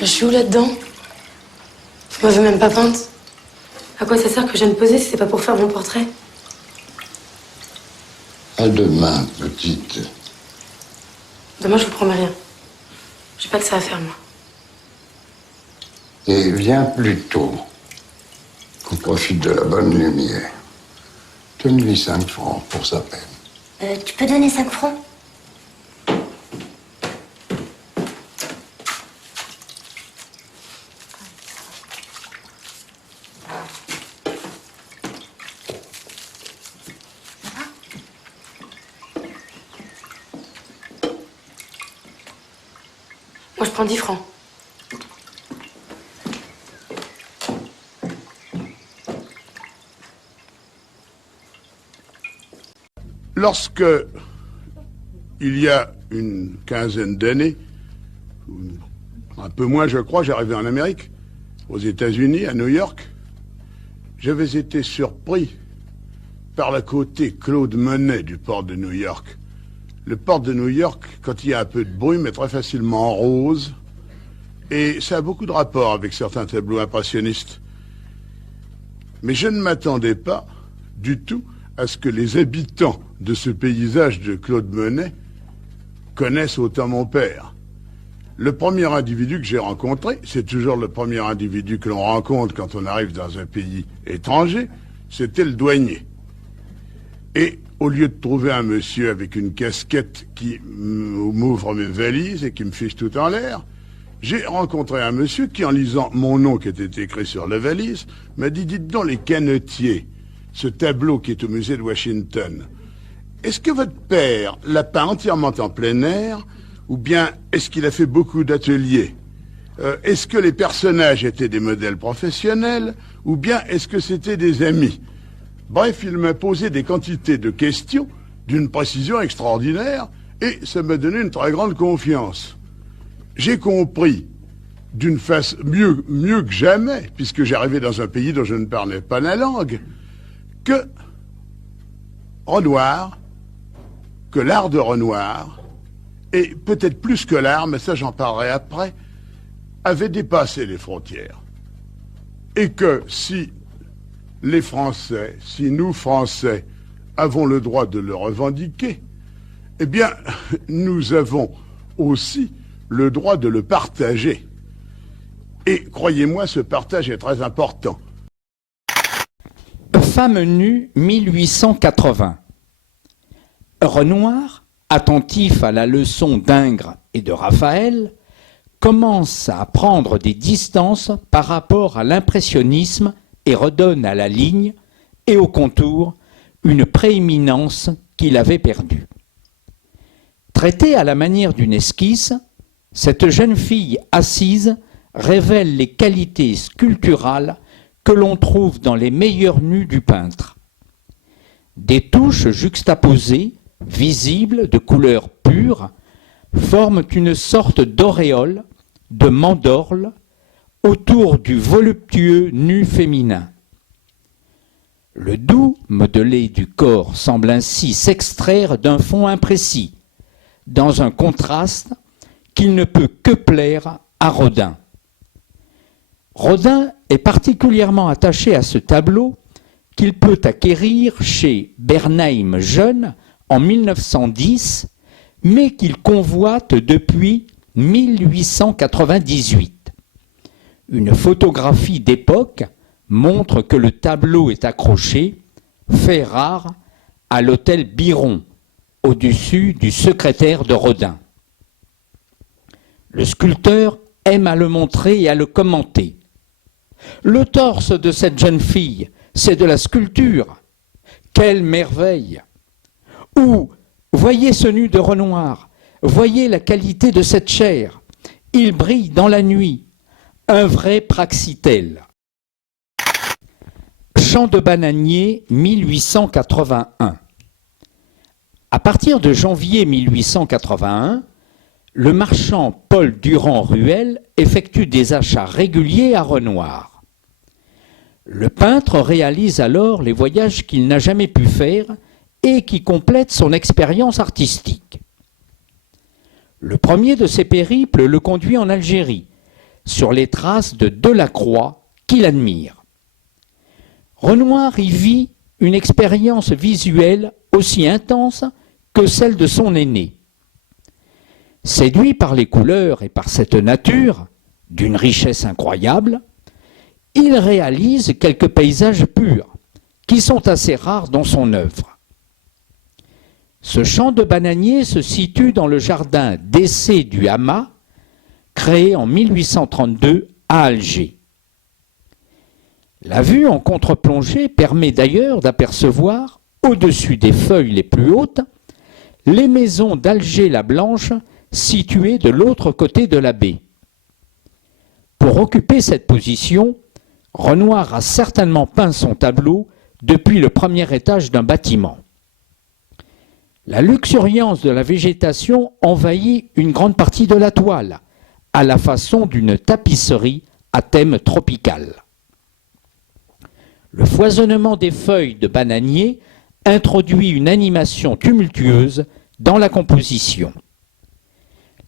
Je suis où là-dedans? Vous m'avez même pas peinte. À quoi ça sert que je vienne poser si c'est pas pour faire mon portrait? À demain, petite. Demain, je vous promets rien. J'ai pas que ça à faire, moi. Et viens plus tôt. Qu'on profite de la bonne lumière. Donne-lui 5 francs pour sa peine. Tu peux donner 5 francs? Moi, je prends 10 francs. Lorsque, il y a une quinzaine d'années, un peu moins je crois, j'arrivais en Amérique, aux États-Unis, à New York, j'avais été surpris par la côté Claude Monet du port de New York. Le port de New York, quand il y a un peu de brume, est très facilement rose, et ça a beaucoup de rapport avec certains tableaux impressionnistes. Mais je ne m'attendais pas du tout à ce que les habitants de ce paysage de Claude Monet connaissent autant mon père. Le premier individu que j'ai rencontré, c'est toujours le premier individu que l'on rencontre quand on arrive dans un pays étranger, c'était le douanier. Et au lieu de trouver un monsieur avec une casquette qui m'ouvre mes valises et qui me fiche tout en l'air, j'ai rencontré un monsieur qui, en lisant mon nom qui était écrit sur la valise, m'a dit « Dites donc, les canotiers, ce tableau qui est au musée de Washington, est-ce que votre père l'a peint entièrement en plein air, ou bien est-ce qu'il a fait beaucoup d'ateliers? Est-ce que les personnages étaient des modèles professionnels, ou bien est-ce que c'était des amis ?» Bref, il m'a posé des quantités de questions d'une précision extraordinaire, et ça m'a donné une très grande confiance. J'ai compris d'une façon mieux que jamais, puisque j'arrivais dans un pays dont je ne parlais pas la langue, que Renoir, que l'art de Renoir, et peut-être plus que l'art, mais ça j'en parlerai après, avait dépassé les frontières. Et que si les Français, si nous Français avons le droit de le revendiquer, eh bien, nous avons aussi le droit de le partager. Et croyez-moi, ce partage est très important. Femme nue 1880. Renoir, attentif à la leçon d'Ingres et de Raphaël, commence à prendre des distances par rapport à l'impressionnisme et redonne à la ligne et au contour une prééminence qu'il avait perdue. Traitée à la manière d'une esquisse, cette jeune fille assise révèle les qualités sculpturales que l'on trouve dans les meilleurs nus du peintre. Des touches juxtaposées, visibles, de couleur pure, forment une sorte d'auréole, de mandorle, autour du voluptueux nu féminin. Le doux modelé du corps semble ainsi s'extraire d'un fond imprécis, dans un contraste qu'il ne peut que plaire à Rodin. Rodin est particulièrement attaché à ce tableau qu'il peut acquérir chez Bernheim jeune en 1910, mais qu'il convoite depuis 1898. Une photographie d'époque montre que le tableau est accroché, fait rare, à l'hôtel Biron, au-dessus du secrétaire de Rodin. Le sculpteur aime à le montrer et à le commenter. Le torse de cette jeune fille, c'est de la sculpture. Quelle merveille! Ou, voyez ce nu de Renoir, voyez la qualité de cette chair. Il brille dans la nuit. Un vrai Praxitèle. Champ de bananier, 1881. À partir de janvier 1881, le marchand Paul Durand-Ruel effectue des achats réguliers à Renoir. Le peintre réalise alors les voyages qu'il n'a jamais pu faire et qui complètent son expérience artistique. Le premier de ces périples le conduit en Algérie, sur les traces de Delacroix, qu'il admire. Renoir y vit une expérience visuelle aussi intense que celle de son aîné. Séduit par les couleurs et par cette nature, d'une richesse incroyable, il réalise quelques paysages purs, qui sont assez rares dans son œuvre. Ce champ de bananier se situe dans le jardin d'essai du Hamas, créé en 1832 à Alger. La vue en contre-plongée permet d'ailleurs d'apercevoir, au-dessus des feuilles les plus hautes, les maisons d'Alger-la-Blanche situées de l'autre côté de la baie. Pour occuper cette position, Renoir a certainement peint son tableau depuis le premier étage d'un bâtiment. La luxuriance de la végétation envahit une grande partie de la toile, à la façon d'une tapisserie à thème tropical. Le foisonnement des feuilles de bananier introduit une animation tumultueuse dans la composition.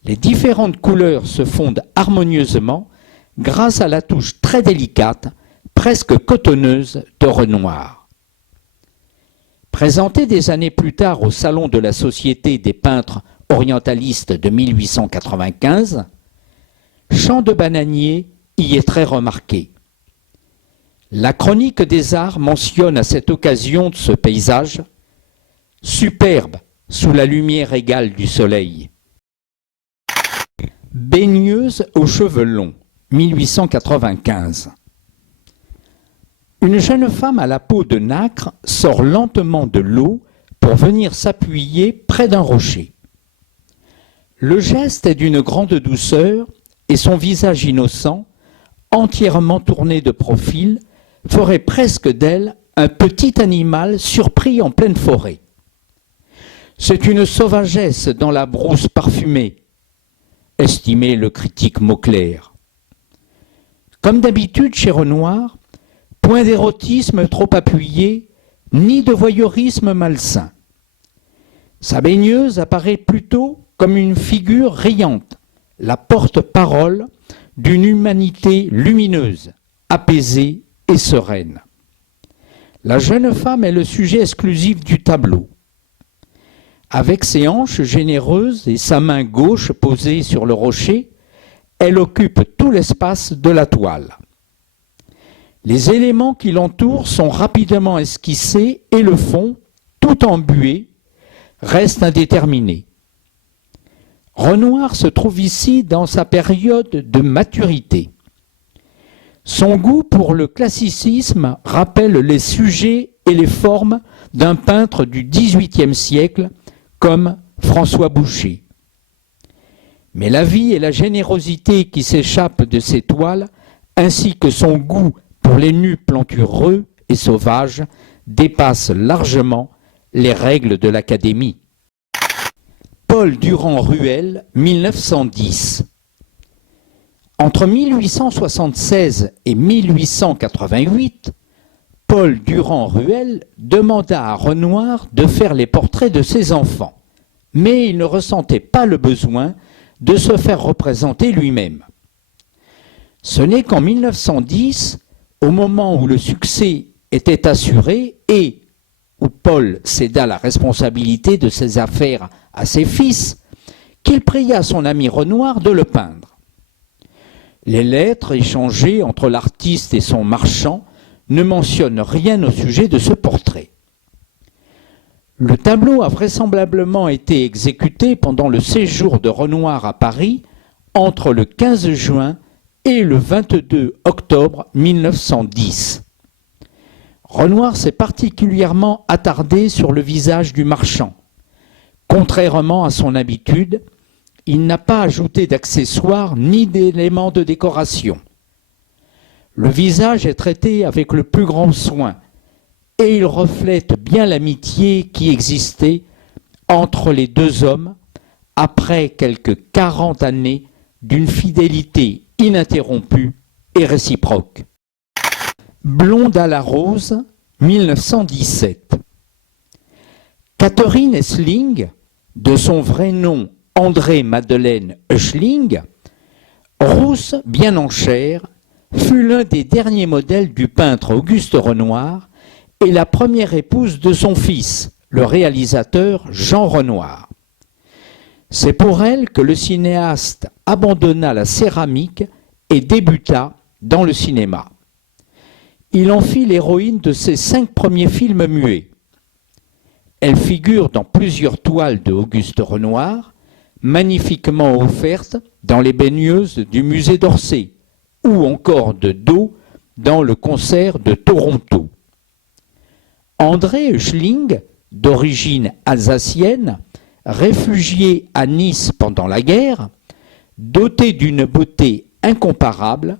Les différentes couleurs se fondent harmonieusement grâce à la touche très délicate, presque cotonneuse de Renoir. Présenté des années plus tard au Salon de la Société des peintres orientalistes de 1895, Champ de bananier y est très remarqué. La chronique des arts mentionne à cette occasion de ce paysage « superbe sous la lumière égale du soleil ». Baigneuse aux cheveux longs, 1895. Une jeune femme à la peau de nacre sort lentement de l'eau pour venir s'appuyer près d'un rocher. Le geste est d'une grande douceur et son visage innocent, entièrement tourné de profil, ferait presque d'elle un petit animal surpris en pleine forêt. C'est une sauvagesse dans la brousse parfumée, estimait le critique Mauclair. Comme d'habitude chez Renoir, point d'érotisme trop appuyé, ni de voyeurisme malsain. Sa baigneuse apparaît plutôt comme une figure riante, la porte-parole d'une humanité lumineuse, apaisée et sereine. La jeune femme est le sujet exclusif du tableau. Avec ses hanches généreuses et sa main gauche posée sur le rocher, elle occupe tout l'espace de la toile. Les éléments qui l'entourent sont rapidement esquissés et le fond, tout embué, reste indéterminé. Renoir se trouve ici dans sa période de maturité. Son goût pour le classicisme rappelle les sujets et les formes d'un peintre du XVIIIe siècle comme François Boucher. Mais la vie et la générosité qui s'échappent de ses toiles, ainsi que son goût pour les nus plantureux et sauvages, dépassent largement les règles de l'Académie. Paul Durand-Ruel, 1910. Entre 1876 et 1888, Paul Durand-Ruel demanda à Renoir de faire les portraits de ses enfants, mais il ne ressentait pas le besoin de se faire représenter lui-même. Ce n'est qu'en 1910, au moment où le succès était assuré et où Paul céda la responsabilité de ses affaires à ses fils, qu'il pria son ami Renoir de le peindre. Les lettres échangées entre l'artiste et son marchand ne mentionnent rien au sujet de ce portrait. Le tableau a vraisemblablement été exécuté pendant le séjour de Renoir à Paris entre le 15 juin et le 22 octobre 1910. Renoir s'est particulièrement attardé sur le visage du marchand. Contrairement à son habitude, il n'a pas ajouté d'accessoires ni d'éléments de décoration. Le visage est traité avec le plus grand soin et il reflète bien l'amitié qui existait entre les deux hommes après quelques 40 années d'une fidélité ininterrompue et réciproque. Blonde à la rose, 1917. Catherine Essling, de son vrai nom André-Madeleine Oechling, rousse bien en chair, fut l'un des derniers modèles du peintre Auguste Renoir et la première épouse de son fils, le réalisateur Jean Renoir. C'est pour elle que le cinéaste abandonna la céramique et débuta dans le cinéma. Il en fit l'héroïne de ses 5 premiers films muets. Elle figure dans plusieurs toiles de Auguste Renoir, magnifiquement offertes dans les baigneuses du musée d'Orsay, ou encore de dos dans le concert de Toronto. André Oechling, d'origine alsacienne, réfugié à Nice pendant la guerre, doté d'une beauté incomparable,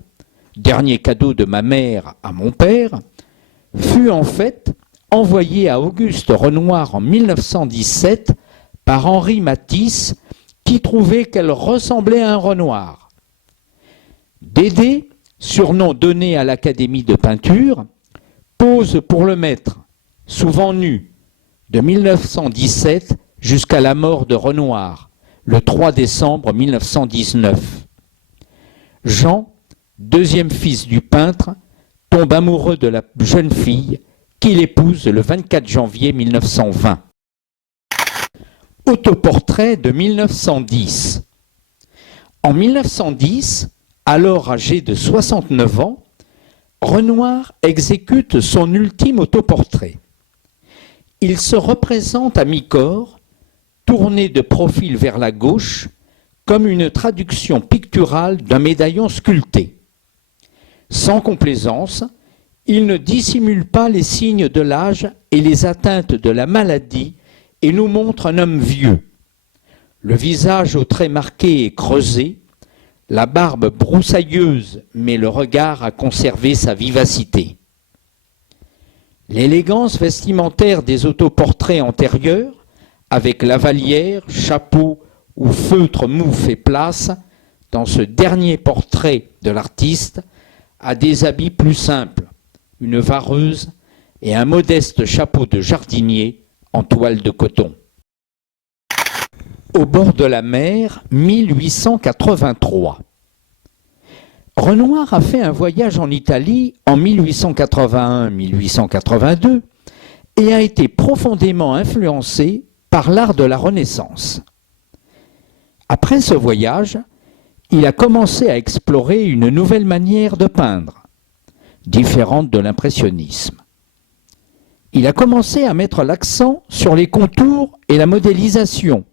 dernier cadeau de ma mère à mon père, fut en fait envoyé à Auguste Renoir en 1917 par Henri Matisse, qui trouvait qu'elle ressemblait à un Renoir. Dédé, surnom donné à l'Académie de peinture, pose pour le maître, souvent nu, de 1917 jusqu'à la mort de Renoir, le 3 décembre 1919. Jean, deuxième fils du peintre, tombe amoureux de la jeune fille qu'il épouse le 24 janvier 1920. Autoportrait de 1910. En 1910, alors âgé de 69 ans, Renoir exécute son ultime autoportrait. Il se représente à mi-corps, tourné de profil vers la gauche, comme une traduction picturale d'un médaillon sculpté. Sans complaisance, il ne dissimule pas les signes de l'âge et les atteintes de la maladie et nous montre un homme vieux. Le visage aux traits marqués et creusés, la barbe broussailleuse, mais le regard a conservé sa vivacité. L'élégance vestimentaire des autoportraits antérieurs, avec lavalière, chapeau ou feutre mou fait place, dans ce dernier portrait de l'artiste, a des habits plus simples, une vareuse et un modeste chapeau de jardinier en toile de coton. Au bord de la mer, 1883. Renoir a fait un voyage en Italie en 1881-1882 et a été profondément influencé par l'art de la Renaissance. Après ce voyage, il a commencé à explorer une nouvelle manière de peindre, différente de l'impressionnisme. Il a commencé à mettre l'accent sur les contours et la modélisation,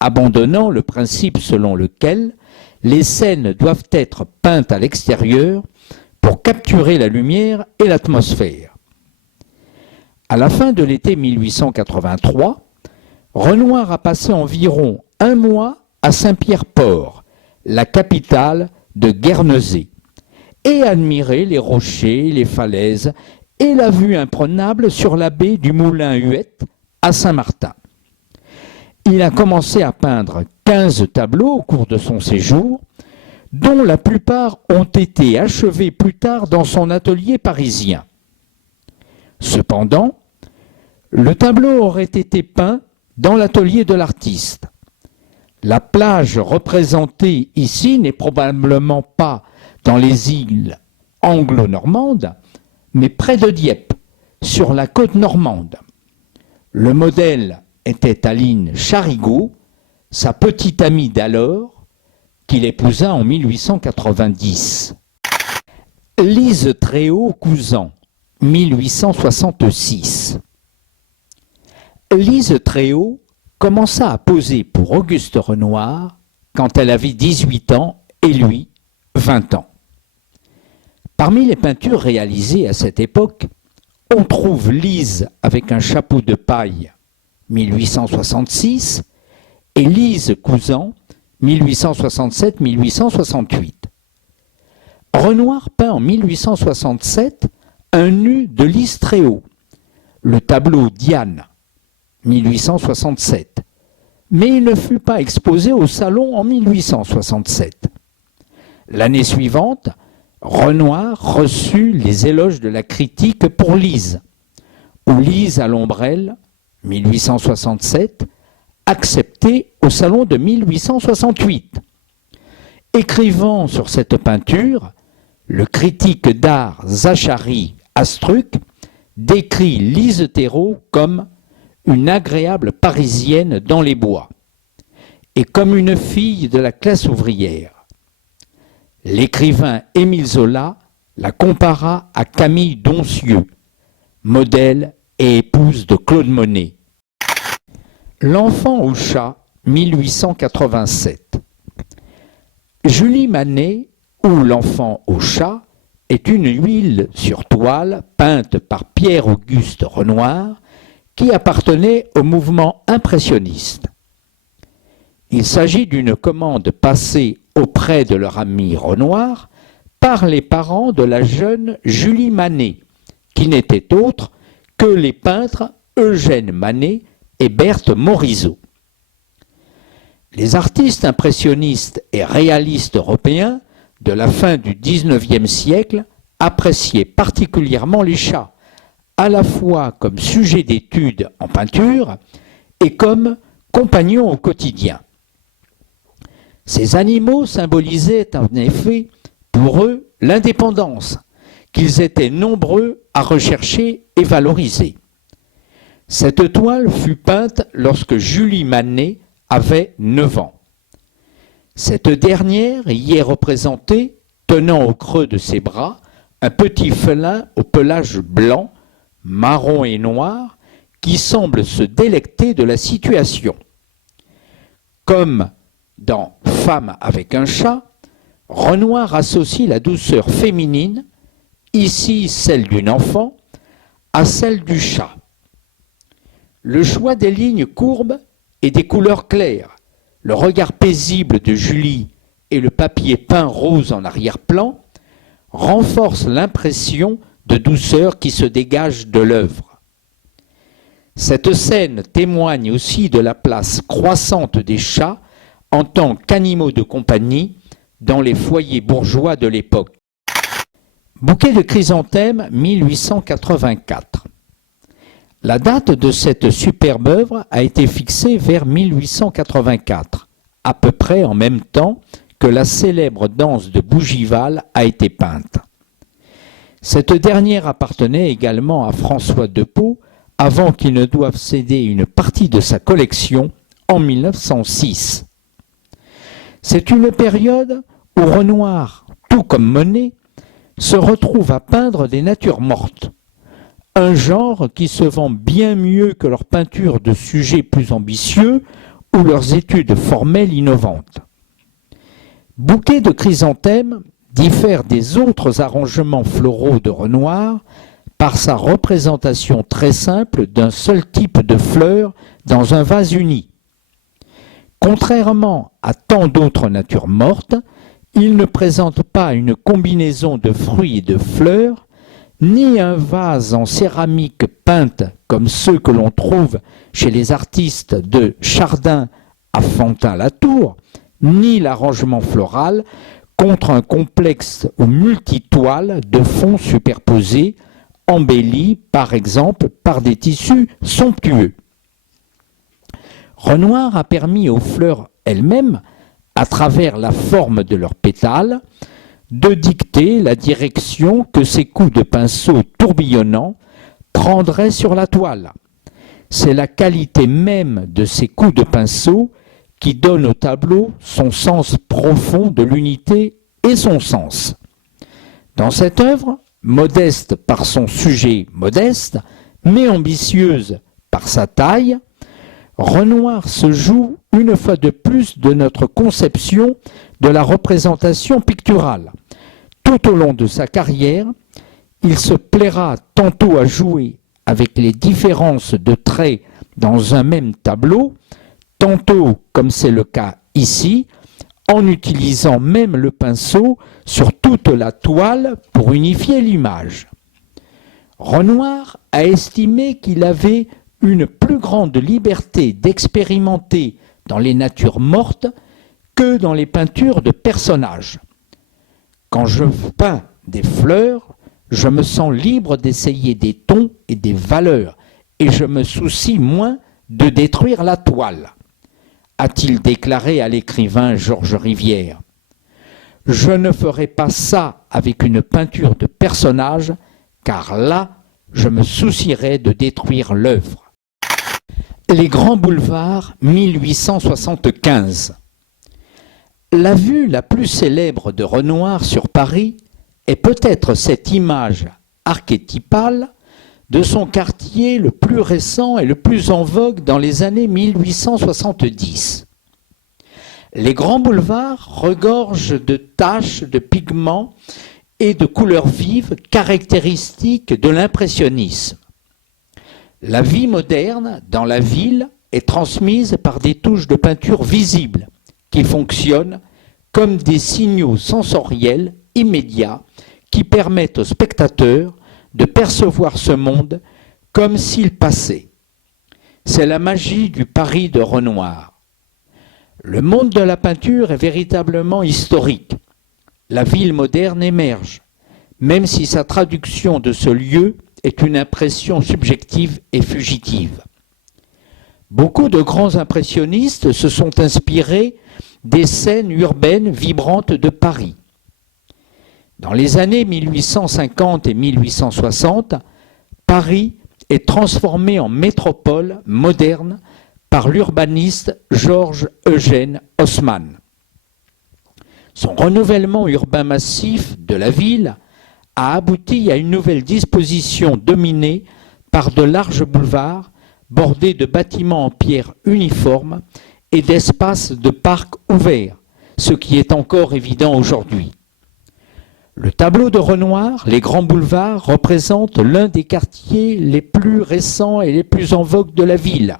abandonnant le principe selon lequel les scènes doivent être peintes à l'extérieur pour capturer la lumière et l'atmosphère. À la fin de l'été 1883, Renoir a passé environ 1 mois à Saint-Pierre-Port, la capitale de Guernesey, et admiré les rochers, les falaises et la vue imprenable sur la baie du Moulin-Huette à Saint-Martin. Il a commencé à peindre 15 tableaux au cours de son séjour, dont la plupart ont été achevés plus tard dans son atelier parisien. Cependant, le tableau aurait été peint dans l'atelier de l'artiste. La plage représentée ici n'est probablement pas dans les îles anglo-normandes, mais près de Dieppe, sur la côte normande. Le modèle était Aline Charigot, sa petite amie d'alors, qu'il épousa en 1890. Lise Tréhaut-Couzan, 1866. Lise Tréhaut commença à poser pour Auguste Renoir quand elle avait 18 ans et lui 20 ans. Parmi les peintures réalisées à cette époque, on trouve Lise avec un chapeau de paille 1866 et Lise cousant 1867-1868. Renoir peint en 1867 un nu de Lise Tréhaut, le tableau Diane 1867, mais il ne fut pas exposé au Salon en 1867. L'année suivante, Renoir reçut les éloges de la critique pour Lise, ou Lise à l'ombrelle, 1867, acceptée au Salon de 1868. Écrivant sur cette peinture, le critique d'art Zachary Astruc décrit Lise Tréhaut comme une agréable Parisienne dans les bois et comme une fille de la classe ouvrière. L'écrivain Émile Zola la compara à Camille Doncieux, modèle et épouse de Claude Monet. L'enfant au chat, 1887. Julie Manet, ou l'enfant au chat, est une huile sur toile peinte par Pierre-Auguste Renoir qui appartenait au mouvement impressionniste. Il s'agit d'une commande passée auprès de leur ami Renoir par les parents de la jeune Julie Manet, qui n'étaient autres que les peintres Eugène Manet et Berthe Morisot. Les artistes impressionnistes et réalistes européens de la fin du XIXe siècle appréciaient particulièrement les chats, à la fois comme sujet d'étude en peinture et comme compagnons au quotidien. Ces animaux symbolisaient en effet pour eux l'indépendance, qu'ils étaient nombreux à rechercher et valoriser. Cette toile fut peinte lorsque Julie Manet avait 9 ans. Cette dernière y est représentée tenant au creux de ses bras un petit félin au pelage blanc, marron et noir, qui semble se délecter de la situation. Comme dans Femme avec un chat, Renoir associe la douceur féminine, ici celle d'une enfant, à celle du chat. Le choix des lignes courbes et des couleurs claires, le regard paisible de Julie et le papier peint rose en arrière-plan renforcent l'impression de douceur qui se dégage de l'œuvre. Cette scène témoigne aussi de la place croissante des chats en tant qu'animaux de compagnie dans les foyers bourgeois de l'époque. Bouquet de chrysanthèmes, 1884. La date de cette superbe œuvre a été fixée vers 1884, à peu près en même temps que la célèbre danse de Bougival a été peinte. Cette dernière appartenait également à François Depeau avant qu'il ne doive céder une partie de sa collection en 1906. C'est une période où Renoir, tout comme Monet, se retrouve à peindre des natures mortes, un genre qui se vend bien mieux que leurs peintures de sujets plus ambitieux ou leurs études formelles innovantes. Bouquet de chrysanthèmes diffère des autres arrangements floraux de Renoir par sa représentation très simple d'un seul type de fleurs dans un vase uni. Contrairement à tant d'autres natures mortes, il ne présente pas une combinaison de fruits et de fleurs, ni un vase en céramique peinte comme ceux que l'on trouve chez les artistes de Chardin à Fantin-Latour, ni l'arrangement floral contre un complexe aux multitoiles de fonds superposés, embellis par exemple par des tissus somptueux. Renoir a permis aux fleurs elles-mêmes, à travers la forme de leurs pétales, de dicter la direction que ces coups de pinceau tourbillonnants prendraient sur la toile. C'est la qualité même de ces coups de pinceau qui donne au tableau son sens profond de l'unité et son sens. Dans cette œuvre, modeste par son sujet modeste, mais ambitieuse par sa taille, Renoir se joue une fois de plus de notre conception de la représentation picturale. Tout au long de sa carrière, il se plaira tantôt à jouer avec les différences de traits dans un même tableau, tantôt, comme c'est le cas ici, en utilisant même le pinceau sur toute la toile pour unifier l'image. Renoir a estimé qu'il avait une plus grande liberté d'expérimenter dans les natures mortes que dans les peintures de personnages. Quand je peins des fleurs, je me sens libre d'essayer des tons et des valeurs, et je me soucie moins de détruire la toile, a-t-il déclaré à l'écrivain Georges Rivière. Je ne ferai pas ça avec une peinture de personnage, car là, je me soucierais de détruire l'œuvre. Les grands boulevards, 1875. La vue la plus célèbre de Renoir sur Paris est peut-être cette image archétypale de son quartier le plus récent et le plus en vogue dans les années 1870. Les grands boulevards regorgent de taches, de pigments et de couleurs vives caractéristiques de l'impressionnisme. La vie moderne dans la ville est transmise par des touches de peinture visibles qui fonctionnent comme des signaux sensoriels immédiats qui permettent aux spectateurs de percevoir ce monde comme s'il passait. C'est la magie du Paris de Renoir. Le monde de la peinture est véritablement historique. La ville moderne émerge, même si sa traduction de ce lieu est une impression subjective et fugitive. Beaucoup de grands impressionnistes se sont inspirés des scènes urbaines vibrantes de Paris. Dans les années 1850 et 1860, Paris est transformé en métropole moderne par l'urbaniste Georges Eugène Haussmann. Son renouvellement urbain massif de la ville a abouti à une nouvelle disposition dominée par de larges boulevards bordés de bâtiments en pierre uniformes et d'espaces de parcs ouverts, ce qui est encore évident aujourd'hui. Le tableau de Renoir, les grands boulevards, représente l'un des quartiers les plus récents et les plus en vogue de la ville,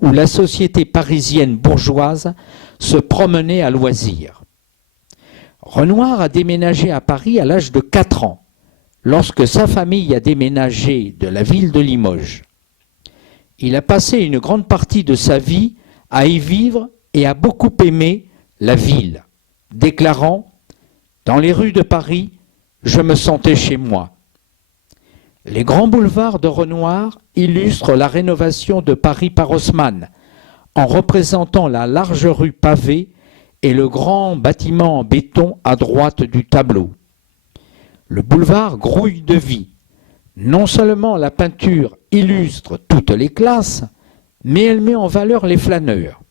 où la société parisienne bourgeoise se promenait à loisir. Renoir a déménagé à Paris à l'âge de 4 ans, lorsque sa famille a déménagé de la ville de Limoges. Il a passé une grande partie de sa vie à y vivre et a beaucoup aimé la ville, déclarant « Dans les rues de Paris, je me sentais chez moi ». Les grands boulevards de Renoir illustrent la rénovation de Paris par Haussmann, en représentant la large rue pavée et le grand bâtiment en béton à droite du tableau. Le boulevard grouille de vie. Non seulement la peinture illustre toutes les classes, mais elle met en valeur les flâneurs.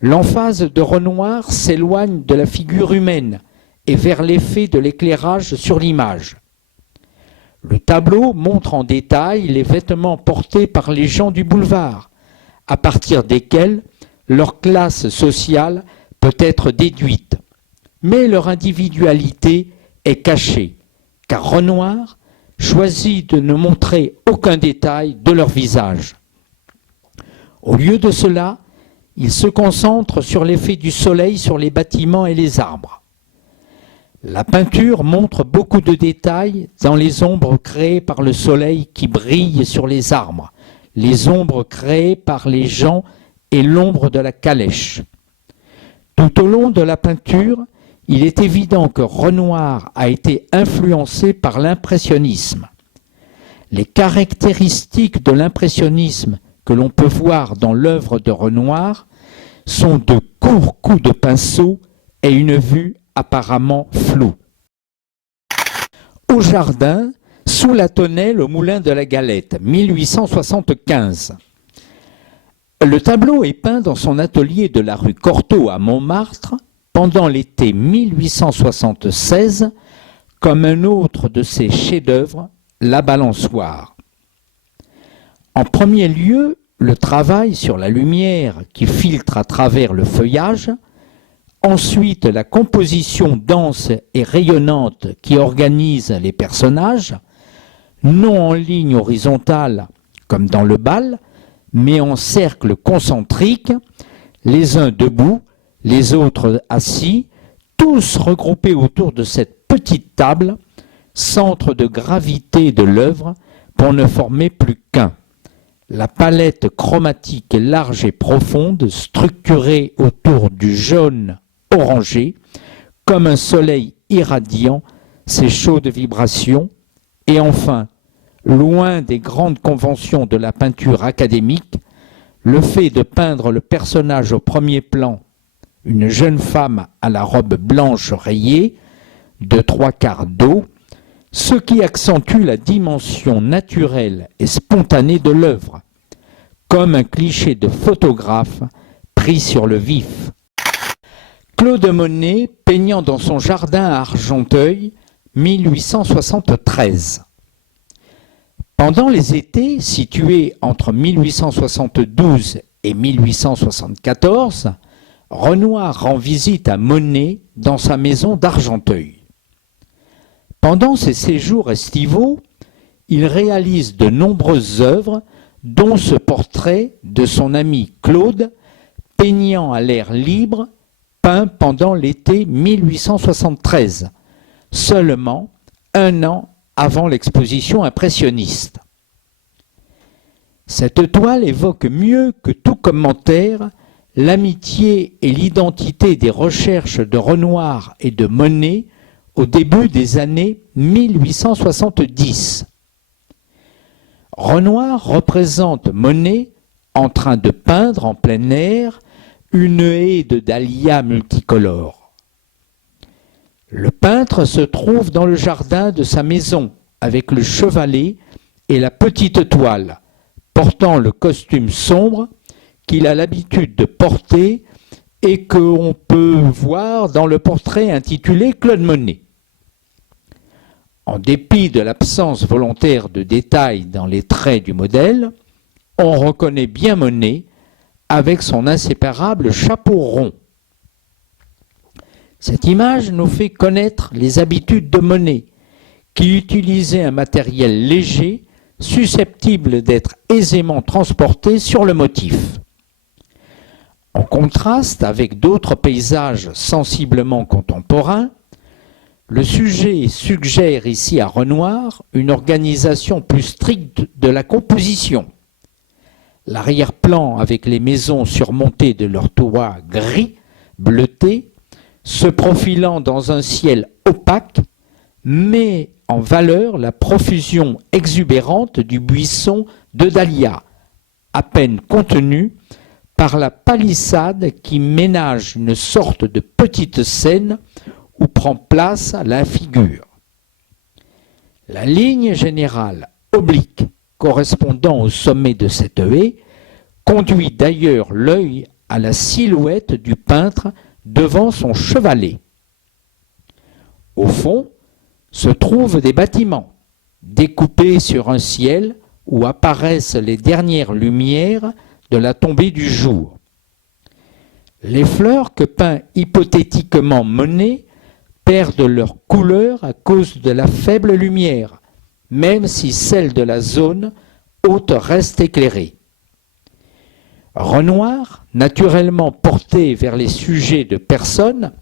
L'emphase de Renoir s'éloigne de la figure humaine et vers l'effet de l'éclairage sur l'image. Le tableau montre en détail les vêtements portés par les gens du boulevard, à partir desquels leur classe sociale peut être déduite. Mais leur individualité est cachée, car Renoir choisit de ne montrer aucun détail de leur visage. Au lieu de cela, il se concentre sur l'effet du soleil sur les bâtiments et les arbres. La peinture montre beaucoup de détails dans les ombres créées par le soleil qui brille sur les arbres, les ombres créées par les gens et l'ombre de la calèche. Tout au long de la peinture, il est évident que Renoir a été influencé par l'impressionnisme. Les caractéristiques de l'impressionnisme que l'on peut voir dans l'œuvre de Renoir sont de courts coups de pinceau et une vue apparemment floue. Au jardin, sous la tonnelle au moulin de la Galette, 1875. Le tableau est peint dans son atelier de la rue Cortot à Montmartre pendant l'été 1876 comme un autre de ses chefs-d'œuvre, La Balançoire. En premier lieu, le travail sur la lumière qui filtre à travers le feuillage, ensuite la composition dense et rayonnante qui organise les personnages, non en ligne horizontale comme dans le bal, mais en cercle concentrique, les uns debout, les autres assis, tous regroupés autour de cette petite table, centre de gravité de l'œuvre, pour ne former plus qu'un. La palette chromatique large et profonde, structurée autour du jaune orangé, comme un soleil irradiant ses chaudes vibrations, et enfin, loin des grandes conventions de la peinture académique, le fait de peindre le personnage au premier plan, une jeune femme à la robe blanche rayée, de 3/4 dos, ce qui accentue la dimension naturelle et spontanée de l'œuvre, comme un cliché de photographe pris sur le vif. Claude Monet peignant dans son jardin à Argenteuil, 1873. Pendant les étés, situés entre 1872 et 1874, Renoir rend visite à Monet dans sa maison d'Argenteuil. Pendant ses séjours estivaux, il réalise de nombreuses œuvres, dont ce portrait de son ami Claude, peignant à l'air libre, peint pendant l'été 1873, seulement un an avant l'exposition impressionniste. Cette toile évoque mieux que tout commentaire l'amitié et l'identité des recherches de Renoir et de Monet au début des années 1870. Renoir représente Monet en train de peindre en plein air une haie de dahlias multicolores. Le peintre se trouve dans le jardin de sa maison avec le chevalet et la petite toile, portant le costume sombre qu'il a l'habitude de porter et qu'on peut voir dans le portrait intitulé Claude Monet. En dépit de l'absence volontaire de détails dans les traits du modèle, on reconnaît bien Monet avec son inséparable chapeau rond. Cette image nous fait connaître les habitudes de Monet, qui utilisait un matériel léger, susceptible d'être aisément transporté sur le motif. En contraste avec d'autres paysages sensiblement contemporains, le sujet suggère ici à Renoir une organisation plus stricte de la composition. L'arrière-plan avec les maisons surmontées de leurs toits gris, bleutés, se profilant dans un ciel opaque, met en valeur la profusion exubérante du buisson de dahlia, à peine contenu par la palissade qui ménage une sorte de petite scène où prend place la figure. La ligne générale oblique correspondant au sommet de cette haie conduit d'ailleurs l'œil à la silhouette du peintre devant son chevalet. Au fond se trouvent des bâtiments découpés sur un ciel où apparaissent les dernières lumières de la tombée du jour. Les fleurs que peint hypothétiquement Monet perdent leur couleur à cause de la faible lumière, même si celle de la zone haute reste éclairée. Renoir, naturellement porté vers les sujets de personnes,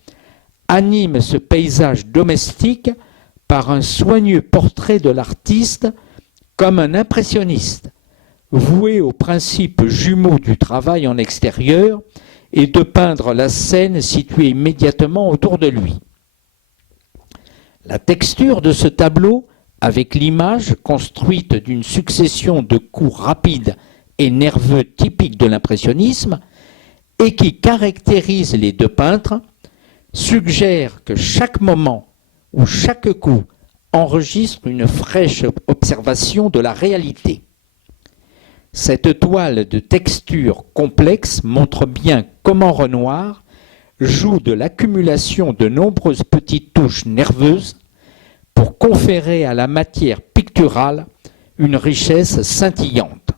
anime ce paysage domestique par un soigneux portrait de l'artiste comme un impressionniste, voué aux principes jumeaux du travail en extérieur et de peindre la scène située immédiatement autour de lui. La texture de ce tableau, avec l'image construite d'une succession de coups rapides et nerveux typiques de l'impressionnisme, et qui caractérise les deux peintres, suggère que chaque moment ou chaque coup enregistre une fraîche observation de la réalité. Cette toile de texture complexe montre bien comment Renoir joue de l'accumulation de nombreuses petites touches nerveuses pour conférer à la matière picturale une richesse scintillante.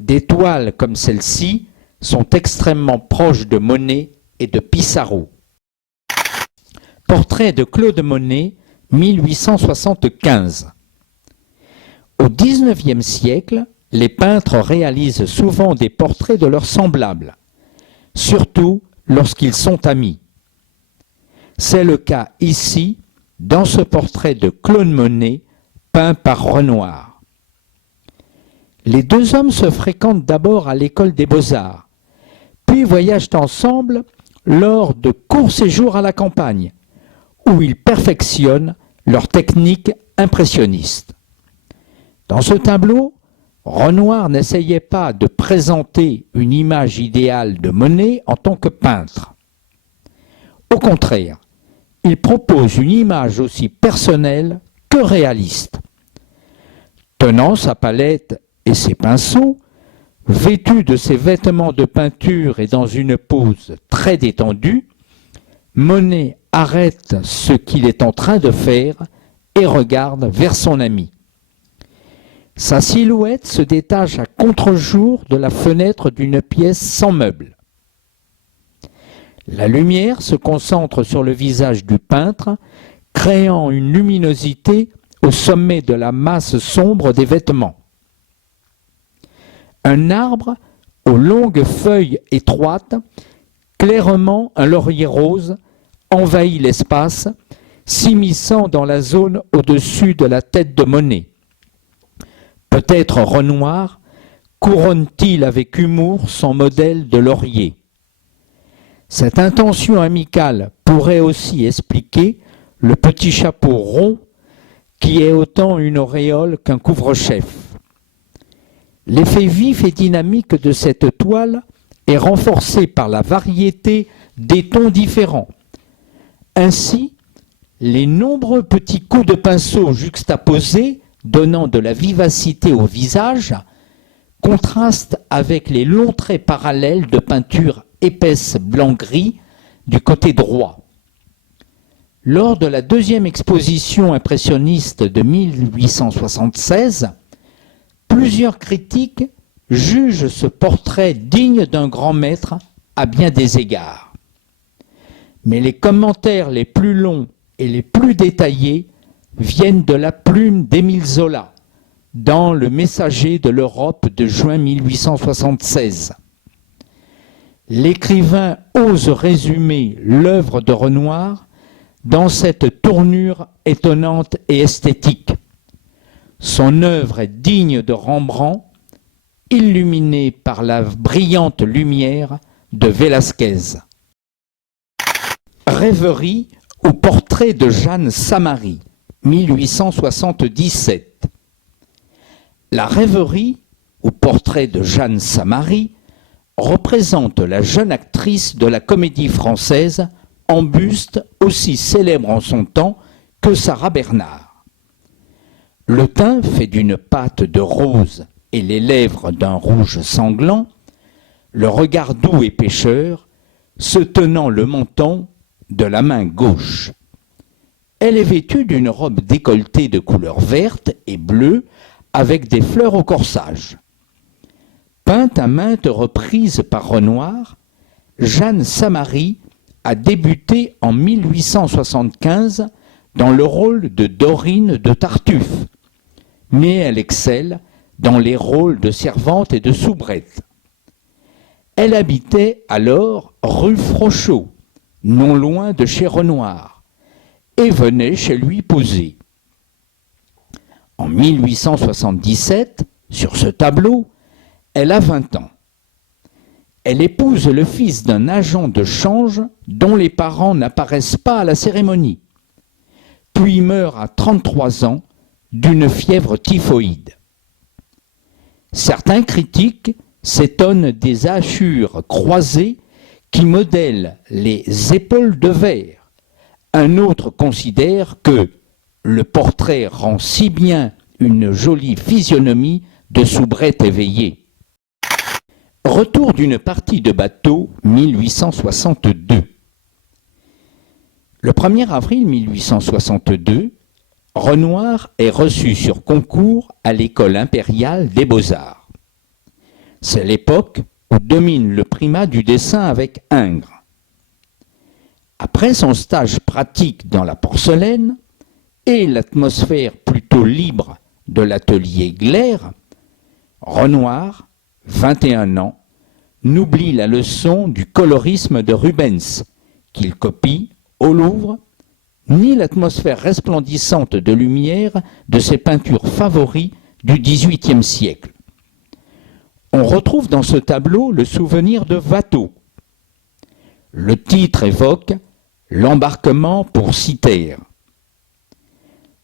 Des toiles comme celle-ci sont extrêmement proches de Monet et de Pissarro. Portrait de Claude Monet, 1875. Au XIXe siècle, les peintres réalisent souvent des portraits de leurs semblables, surtout lorsqu'ils sont amis. C'est le cas ici, dans ce portrait de Claude Monet, peint par Renoir. Les deux hommes se fréquentent d'abord à l'école des Beaux-Arts, puis voyagent ensemble lors de courts séjours à la campagne, où ils perfectionnent leur technique impressionniste. Dans ce tableau, Renoir n'essayait pas de présenter une image idéale de Monet en tant que peintre. Au contraire, il propose une image aussi personnelle que réaliste. Tenant sa palette et ses pinceaux, vêtu de ses vêtements de peinture et dans une pose très détendue, Monet arrête ce qu'il est en train de faire et regarde vers son ami. Sa silhouette se détache à contre-jour de la fenêtre d'une pièce sans meubles. La lumière se concentre sur le visage du peintre, créant une luminosité au sommet de la masse sombre des vêtements. Un arbre aux longues feuilles étroites, clairement un laurier rose, envahit l'espace, s'immisçant dans la zone au-dessus de la tête de Monet. Peut-être Renoir couronne-t-il avec humour son modèle de laurier. Cette intention amicale pourrait aussi expliquer le petit chapeau rond qui est autant une auréole qu'un couvre-chef. L'effet vif et dynamique de cette toile est renforcé par la variété des tons différents. Ainsi, les nombreux petits coups de pinceau juxtaposés, donnant de la vivacité au visage, contrastent avec les longs traits parallèles de peinture épaisse blanc-gris du côté droit. Lors de la deuxième exposition impressionniste de 1876, plusieurs critiques jugent ce portrait digne d'un grand maître à bien des égards. Mais les commentaires les plus longs et les plus détaillés viennent de la plume d'Émile Zola, dans Le Messager de l'Europe de juin 1876. L'écrivain ose résumer l'œuvre de Renoir dans cette tournure étonnante et esthétique. Son œuvre est digne de Rembrandt, illuminée par la brillante lumière de Velázquez. Rêverie ou portrait de Jeanne Samary, 1877. La rêverie ou portrait de Jeanne Samary représente la jeune actrice de la comédie française en buste aussi célèbre en son temps que Sarah Bernard. Le teint fait d'une pâte de rose et les lèvres d'un rouge sanglant, le regard doux et pêcheur, se tenant le menton de la main gauche. Elle est vêtue d'une robe décolletée de couleur verte et bleue avec des fleurs au corsage. Peinte à maintes reprises par Renoir, Jeanne Samary a débuté en 1875 dans le rôle de Dorine de Tartuffe, mais elle excelle dans les rôles de servante et de soubrette. Elle habitait alors rue Frochot, non loin de chez Renoir, et venait chez lui poser. En 1877, sur ce tableau, elle a 20 ans. Elle épouse le fils d'un agent de change dont les parents n'apparaissent pas à la cérémonie, puis meurt à 33 ans d'une fièvre typhoïde. Certains critiques s'étonnent des hachures croisées qui modèlent les épaules de verre. Un autre considère que le portrait rend si bien une jolie physionomie de soubrette éveillée. Retour d'une partie de bateau, 1862. Le 1er avril 1862, Renoir est reçu sur concours à l'école impériale des Beaux-Arts. C'est l'époque où domine le primat du dessin avec Ingres. Après son stage pratique dans la porcelaine et l'atmosphère plutôt libre de l'atelier Glaire, Renoir, 21 ans, n'oublie la leçon du colorisme de Rubens, qu'il copie au Louvre, ni l'atmosphère resplendissante de lumière de ses peintures favoris du XVIIIe siècle. On retrouve dans ce tableau le souvenir de Watteau. Le titre évoque l'embarquement pour Cythère.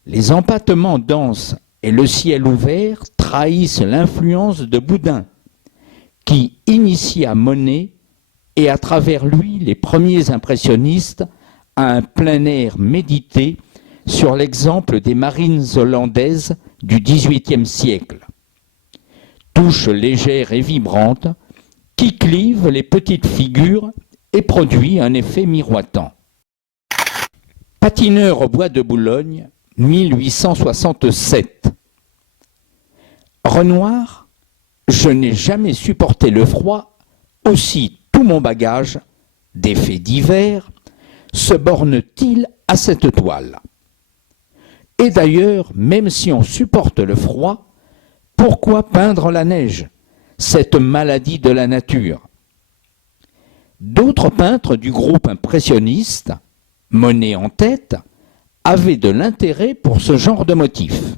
Les empattements denses et le ciel ouvert trahissent l'influence de Boudin, qui initia Monet et à travers lui les premiers impressionnistes à un plein air médité sur l'exemple des marines hollandaises du XVIIIe siècle. Touche légère et vibrante qui clive les petites figures et produit un effet miroitant. Patineur au bois de Boulogne, 1867. Renoir, je n'ai jamais supporté le froid, aussi tout mon bagage, des faits divers, se borne-t-il à cette toile. Et d'ailleurs, même si on supporte le froid, pourquoi peindre la neige, cette maladie de la nature? D'autres peintres du groupe impressionniste, Monet en tête, avaient de l'intérêt pour ce genre de motif.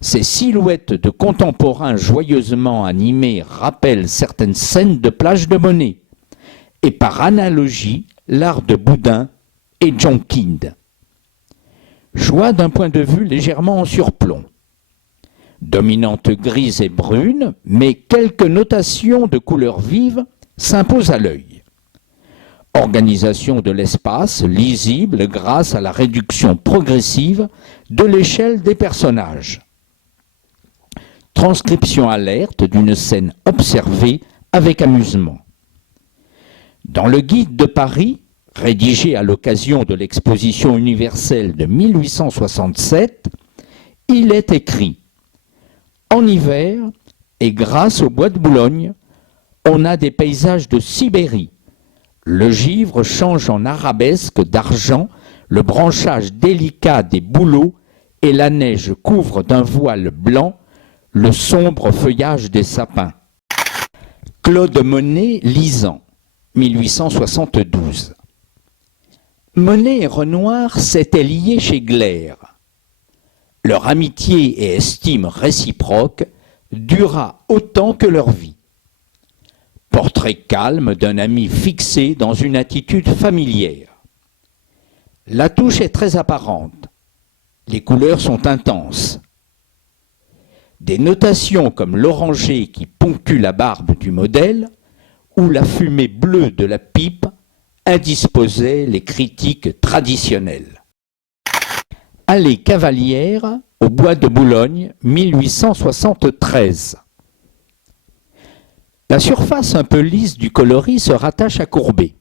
Ces silhouettes de contemporains joyeusement animés rappellent certaines scènes de plage de Monet, et par analogie, l'art de Boudin et John Kind. Choix d'un point de vue légèrement en surplomb. Dominante grise et brune, mais quelques notations de couleurs vives s'imposent à l'œil. Organisation de l'espace lisible grâce à la réduction progressive de l'échelle des personnages. Transcription alerte d'une scène observée avec amusement. Dans le Guide de Paris, rédigé à l'occasion de l'exposition universelle de 1867, il est écrit « En hiver, et grâce au bois de Boulogne, on a des paysages de Sibérie. Le givre change en arabesque d'argent le branchage délicat des bouleaux et la neige couvre d'un voile blanc le sombre feuillage des sapins. » Claude Monet lisant, 1872. Monet et Renoir s'étaient liés chez Glaire. Leur amitié et estime réciproque dura autant que leur vie. Portrait calme d'un ami fixé dans une attitude familière. La touche est très apparente. Les couleurs sont intenses. Des notations comme l'oranger qui ponctue la barbe du modèle ou la fumée bleue de la pipe indisposaient les critiques traditionnelles. Allée Cavalière au bois de Boulogne, 1873. La surface un peu lisse du coloris se rattache à Courbet.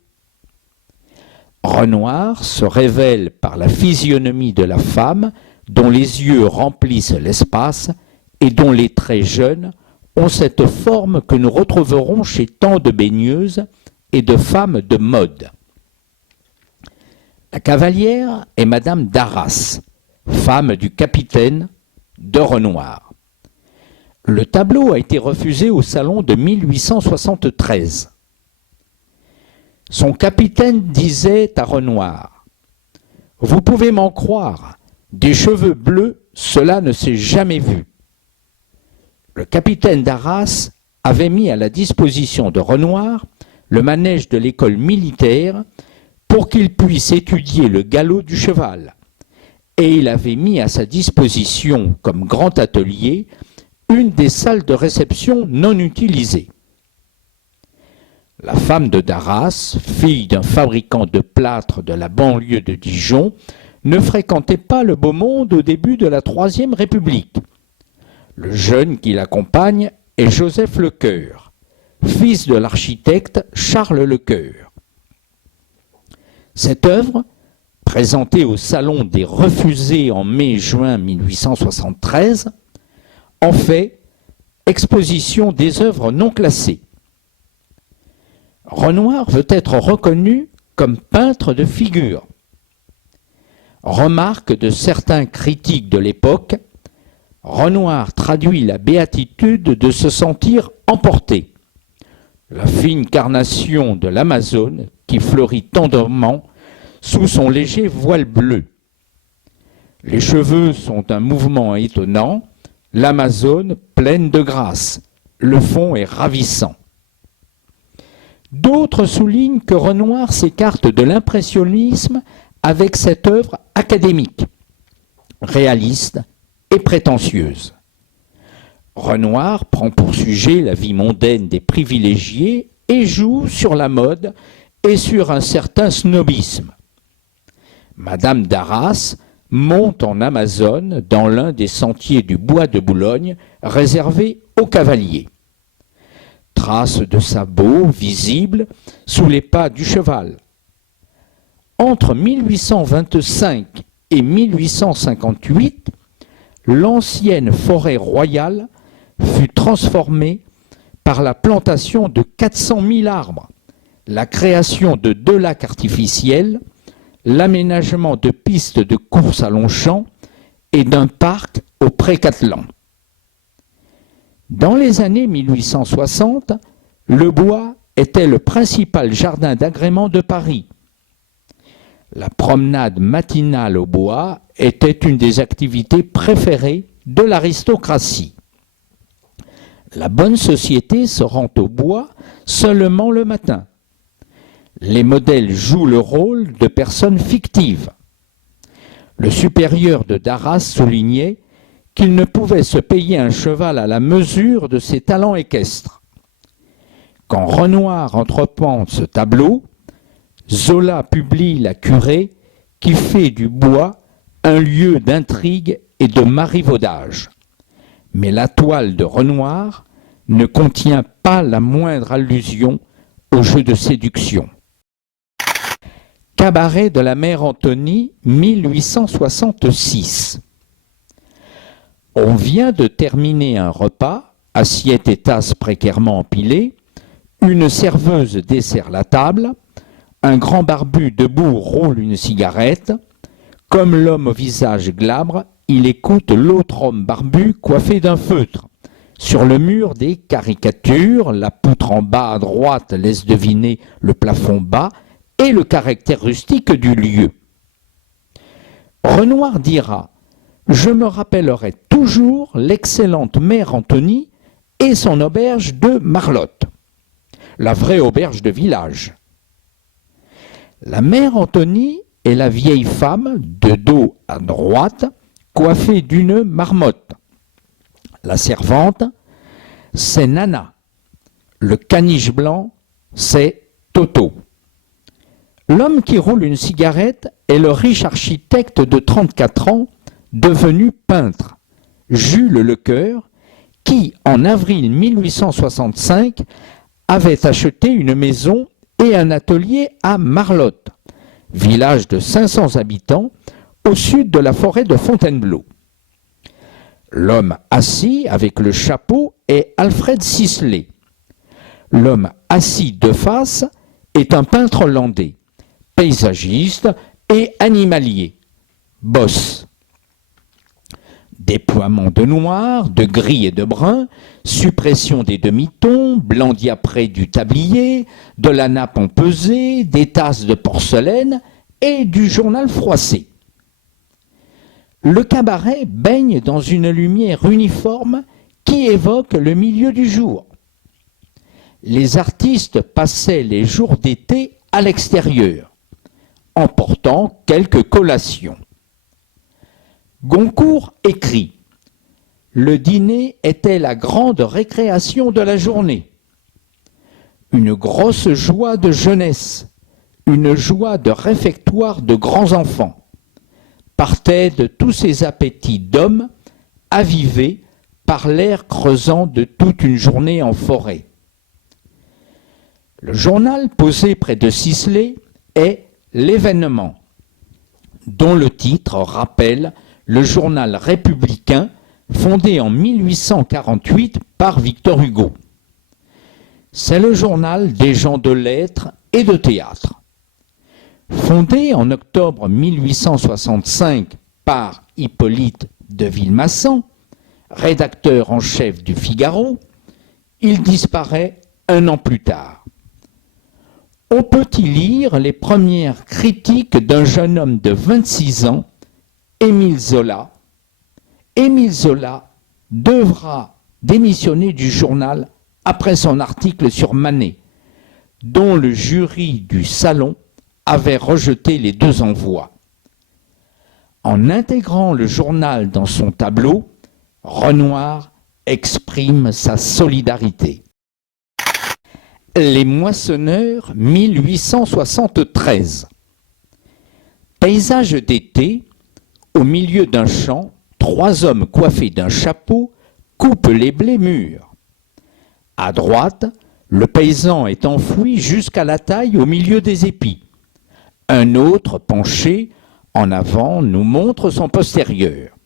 Renoir se révèle par la physionomie de la femme dont les yeux remplissent l'espace et dont les traits jeunes ont cette forme que nous retrouverons chez tant de baigneuses et de femmes de mode. La cavalière est Madame d'Arras, femme du capitaine de Renoir. Le tableau a été refusé au salon de 1873. Son capitaine disait à Renoir « Vous pouvez m'en croire, des cheveux bleus, cela ne s'est jamais vu. » Le capitaine d'Arras avait mis à la disposition de Renoir le manège de l'école militaire pour qu'il puisse étudier le galop du cheval, et il avait mis à sa disposition comme grand atelier une des salles de réception non utilisées. La femme de Darras, fille d'un fabricant de plâtre de la banlieue de Dijon, ne fréquentait pas le beau monde au début de la Troisième République. Le jeune qui l'accompagne est Joseph Lecoeur, fils de l'architecte Charles Lecoeur. Cette œuvre, présentée au Salon des Refusés en mai-juin 1873, en fait exposition des œuvres non classées. Renoir veut être reconnu comme peintre de figures. Remarque de certains critiques de l'époque, Renoir traduit la béatitude de se sentir emporté, la fine carnation de l'Amazone qui fleurit tendrement sous son léger voile bleu. Les cheveux sont un mouvement étonnant, l'Amazone pleine de grâce, le fond est ravissant. D'autres soulignent que Renoir s'écarte de l'impressionnisme avec cette œuvre académique, réaliste et prétentieuse. Renoir prend pour sujet la vie mondaine des privilégiés et joue sur la mode et sur un certain snobisme. Madame d'Arras monte en Amazone dans l'un des sentiers du bois de Boulogne réservés aux cavaliers. Traces de sabots visibles sous les pas du cheval. Entre 1825 et 1858, l'ancienne forêt royale fut transformée par la plantation de 400 000 arbres, la création de 2 lacs artificiels, l'aménagement de pistes de course à Longchamp et d'un parc au Pré-Catelan. Dans les années 1860, le bois était le principal jardin d'agrément de Paris. La promenade matinale au bois était une des activités préférées de l'aristocratie. La bonne société se rend au bois seulement le matin. Les modèles jouent le rôle de personnes fictives. Le supérieur de Darras soulignait qu'il ne pouvait se payer un cheval à la mesure de ses talents équestres. Quand Renoir entreprend ce tableau, Zola publie La Curée qui fait du bois un lieu d'intrigue et de marivaudage. Mais la toile de Renoir ne contient pas la moindre allusion au jeu de séduction. Cabaret de la mère Anthonie, 1866. On vient de terminer un repas, assiette et tasses précairement empilées, une serveuse dessert la table, un grand barbu debout roule une cigarette, comme l'homme au visage glabre, il écoute l'autre homme barbu coiffé d'un feutre. Sur le mur des caricatures, la poutre en bas à droite laisse deviner le plafond bas et le caractère rustique du lieu. Renoir dira « Je me rappellerai toujours l'excellente mère Anthonie et son auberge de Marlotte, la vraie auberge de village. » La mère Anthonie est la vieille femme, de dos à droite, coiffée d'une marmotte. La servante, c'est Nana. Le caniche blanc, c'est Toto. L'homme qui roule une cigarette est le riche architecte de 34 ans, devenu peintre, Jules Lecoeur, qui, en avril 1865, avait acheté une maison et un atelier à Marlotte, village de 500 habitants, au sud de la forêt de Fontainebleau. L'homme assis avec le chapeau est Alfred Sisley. L'homme assis de face est un peintre hollandais, paysagiste et animalier, Boss. Déploiement de noir, de gris et de brun, suppression des demi-tons, blanc diapré du tablier, de la nappe empesée, des tasses de porcelaine et du journal froissé. Le cabaret baigne dans une lumière uniforme qui évoque le milieu du jour. Les artistes passaient les jours d'été à l'extérieur, emportant quelques collations. Goncourt écrit « Le dîner était la grande récréation de la journée. Une grosse joie de jeunesse, une joie de réfectoire de grands enfants, partait de tous ces appétits d'hommes avivés par l'air creusant de toute une journée en forêt. » Le journal posé près de Sisley est « L'événement », dont le titre rappelle le journal républicain fondé en 1848 par Victor Hugo. C'est le journal des gens de lettres et de théâtre. Fondé en octobre 1865 par Hippolyte de Villemassan, rédacteur en chef du Figaro, il disparaît un an plus tard. On peut y lire les premières critiques d'un jeune homme de 26 ans, Émile Zola. Émile Zola devra démissionner du journal après son article sur Manet, dont le jury du Salon avait rejeté les 2 envois. En intégrant le journal dans son tableau, Renoir exprime sa solidarité. Les Moissonneurs, 1873. Paysage d'été, au milieu d'un champ, 3 hommes coiffés d'un chapeau coupent les blés mûrs. À droite, le paysan est enfoui jusqu'à la taille au milieu des épis. Un autre, penché en avant, nous montre son postérieur.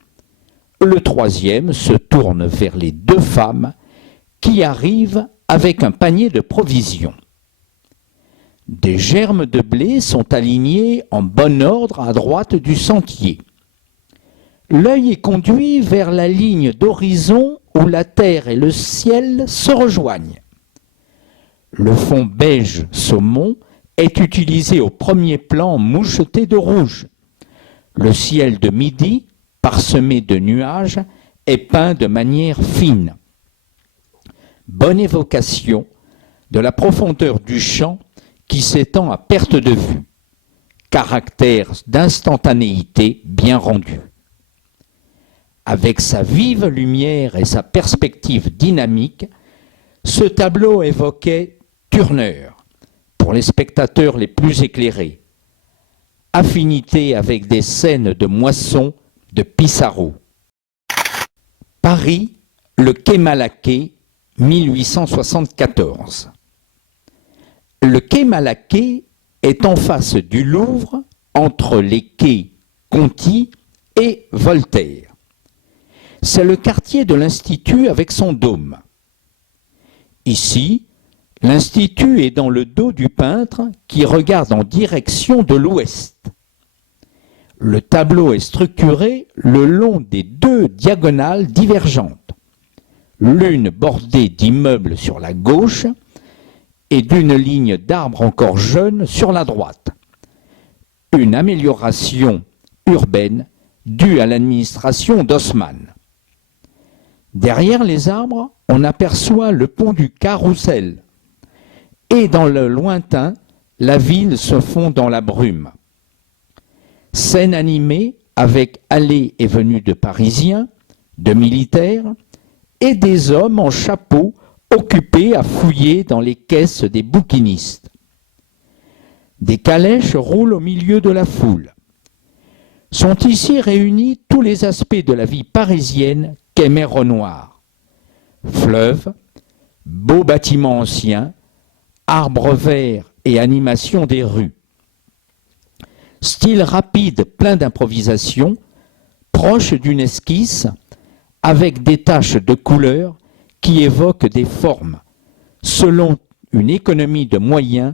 Le 3e se tourne vers les 2 femmes qui arrivent avec un panier de provisions. Des germes de blé sont alignés en bon ordre à droite du sentier. L'œil est conduit vers la ligne d'horizon où la terre et le ciel se rejoignent. Le fond beige saumon est utilisé au premier plan moucheté de rouge. Le ciel de midi, parsemé de nuages, est peint de manière fine. Bonne évocation de la profondeur du champ qui s'étend à perte de vue. Caractère d'instantanéité bien rendu. Avec sa vive lumière et sa perspective dynamique, ce tableau évoquait Turner, pour les spectateurs les plus éclairés. Affinité avec des scènes de moisson de Pissarro. Paris, le quai Malaquais, 1874. Le quai Malaquais est en face du Louvre, entre les quais Conti et Voltaire. C'est le quartier de l'Institut avec son dôme. Ici, l'Institut est dans le dos du peintre qui regarde en direction de l'ouest. Le tableau est structuré le long des 2 diagonales divergentes, l'une bordée d'immeubles sur la gauche et d'une ligne d'arbres encore jeunes sur la droite. Une amélioration urbaine due à l'administration d'Haussmann. Derrière les arbres, on aperçoit le pont du Carrousel. Et dans le lointain, la ville se fond dans la brume. Scène animée avec allées et venues de Parisiens, de militaires et des hommes en chapeau occupés à fouiller dans les caisses des bouquinistes. Des calèches roulent au milieu de la foule. Sont ici réunis tous les aspects de la vie parisienne qu'aimait Renoir. Fleuve, beaux bâtiments anciens, arbres verts et animation des rues. Style rapide, plein d'improvisation, proche d'une esquisse, avec des taches de couleurs qui évoquent des formes, selon une économie de moyens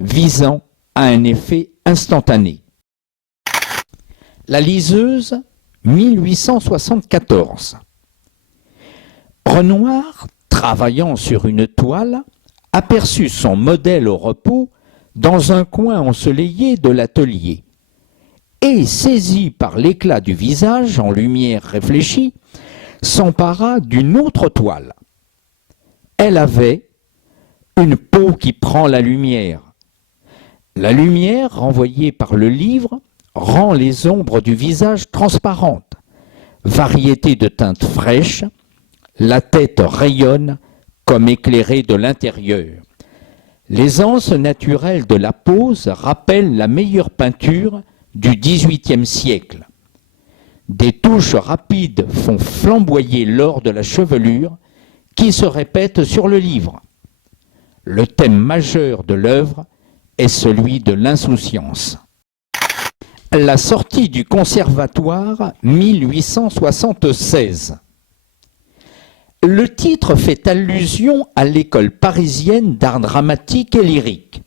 visant à un effet instantané. La liseuse, 1874. Renoir, travaillant sur une toile, aperçut son modèle au repos dans un coin ensoleillé de l'atelier, et, saisi par l'éclat du visage en lumière réfléchie, s'empara d'une autre toile. Elle avait une peau qui prend la lumière. La lumière, renvoyée par le livre, rend les ombres du visage transparentes. Variété de teintes fraîches, la tête rayonne comme éclairée de l'intérieur. L'aisance naturelle de la pose rappelle la meilleure peinture du XVIIIe siècle. Des touches rapides font flamboyer l'or de la chevelure qui se répète sur le livre. Le thème majeur de l'œuvre est celui de l'insouciance. La sortie du conservatoire 1876. Le titre fait allusion à l'école parisienne d'art dramatique et lyrique.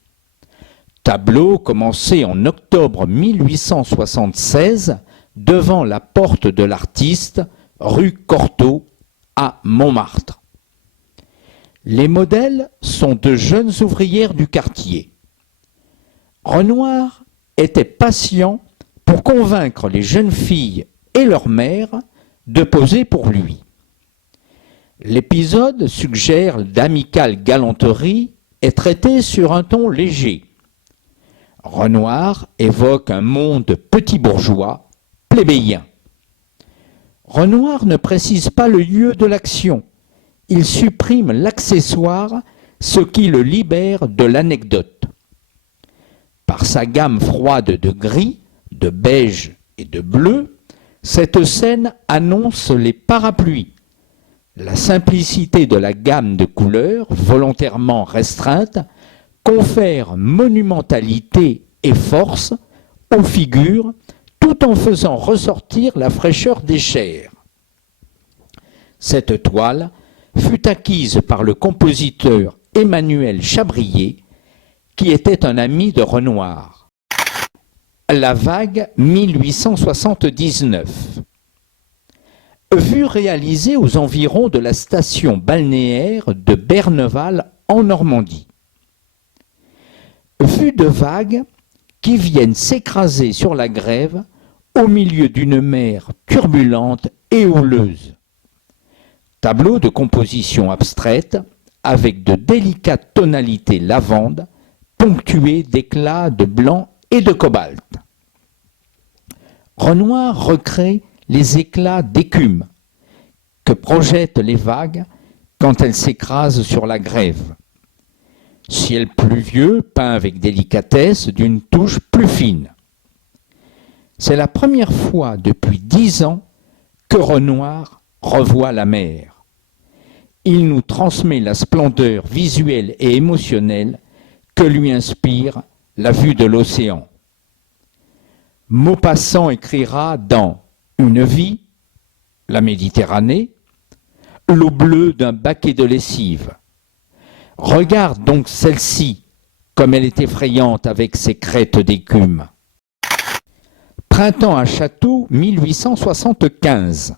Tableau commencé en octobre 1876 devant la porte de l'artiste, rue Cortot, à Montmartre. Les modèles sont de jeunes ouvrières du quartier. Renoir était patient pour convaincre les jeunes filles et leur mère de poser pour lui. L'épisode suggère d'amicales galanteries et traité sur un ton léger. Renoir évoque un monde petit bourgeois, plébéien. Renoir ne précise pas le lieu de l'action. Il supprime l'accessoire, ce qui le libère de l'anecdote. Par sa gamme froide de gris, de beige et de bleu, cette scène annonce les parapluies. La simplicité de la gamme de couleurs, volontairement restreinte, confère monumentalité et force aux figures, tout en faisant ressortir la fraîcheur des chairs. Cette toile fut acquise par le compositeur Emmanuel Chabrier, qui était un ami de Renoir. La vague 1879. Vue réalisée aux environs de la station balnéaire de Berneval en Normandie. Vue de vagues qui viennent s'écraser sur la grève au milieu d'une mer turbulente et houleuse. Tableau de composition abstraite avec de délicates tonalités lavande ponctuées d'éclats de blanc et de cobalt. Renoir recrée les éclats d'écume que projettent les vagues quand elles s'écrasent sur la grève. Ciel pluvieux peint avec délicatesse d'une touche plus fine. C'est la première fois depuis 10 ans que Renoir revoit la mer. Il nous transmet la splendeur visuelle et émotionnelle que lui inspire la vue de l'océan. Maupassant écrira dans Une vie, la Méditerranée, l'eau bleue d'un baquet de lessive. Regarde donc celle-ci, comme elle est effrayante avec ses crêtes d'écume. Printemps à Château, 1875.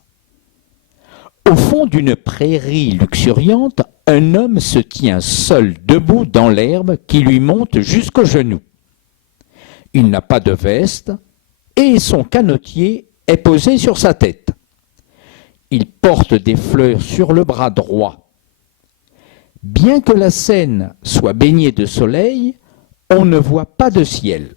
Au fond d'une prairie luxuriante, un homme se tient seul debout dans l'herbe qui lui monte jusqu'aux genoux. Il n'a pas de veste et son canotier est posé sur sa tête. Il porte des fleurs sur le bras droit. Bien que la scène soit baignée de soleil, on ne voit pas de ciel.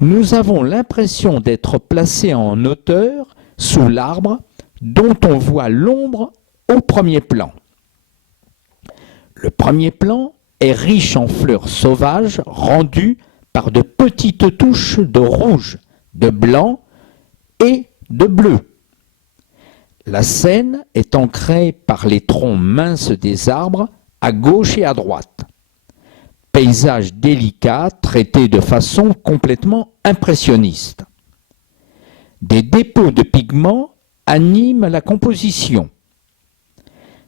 Nous avons l'impression d'être placés en hauteur sous l'arbre dont on voit l'ombre au premier plan. Le premier plan est riche en fleurs sauvages rendues par de petites touches de rouge, de blanc et de bleu. La scène est ancrée par les troncs minces des arbres à gauche et à droite. Paysage délicat traité de façon complètement impressionniste. Des dépôts de pigments animent la composition.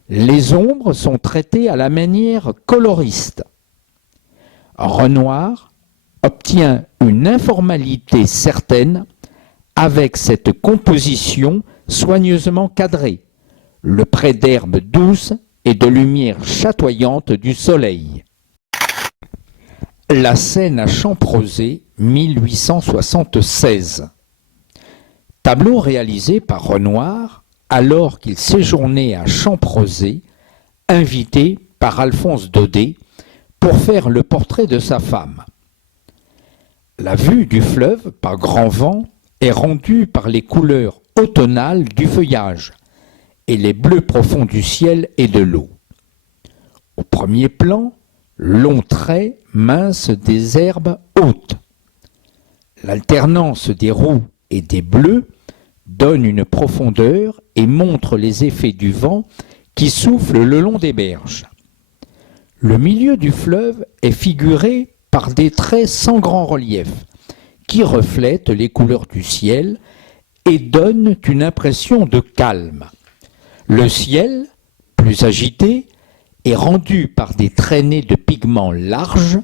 Les ombres sont traitées à la manière coloriste. Renoir obtient une informalité certaine avec cette composition soigneusement cadrée, le pré d'herbes douces et de lumière chatoyante du soleil. La scène à Champrosé, 1876. Tableau réalisé par Renoir alors qu'il séjournait à Champrosé, invité par Alphonse Daudet pour faire le portrait de sa femme. La vue du fleuve par grand vent est rendue par les couleurs automnales du feuillage et les bleus profonds du ciel et de l'eau. Au premier plan, longs traits minces des herbes hautes. L'alternance des roux et des bleus donne une profondeur et montre les effets du vent qui souffle le long des berges. Le milieu du fleuve est figuré par des traits sans grand relief qui reflètent les couleurs du ciel et donnent une impression de calme. Le ciel, plus agité, est rendu par des traînées de pigments larges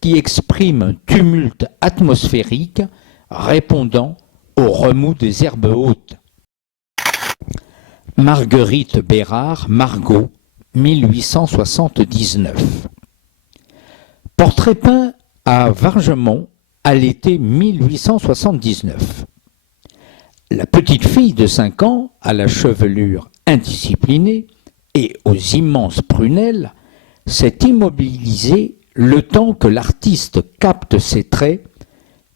qui expriment un tumulte atmosphérique répondant au remous des herbes hautes. Marguerite Bérard, Margot, 1879. Portrait peint à Vargemont à l'été 1879. La petite fille de 5 ans, à la chevelure indisciplinée et aux immenses prunelles, s'est immobilisée le temps que l'artiste capte ses traits,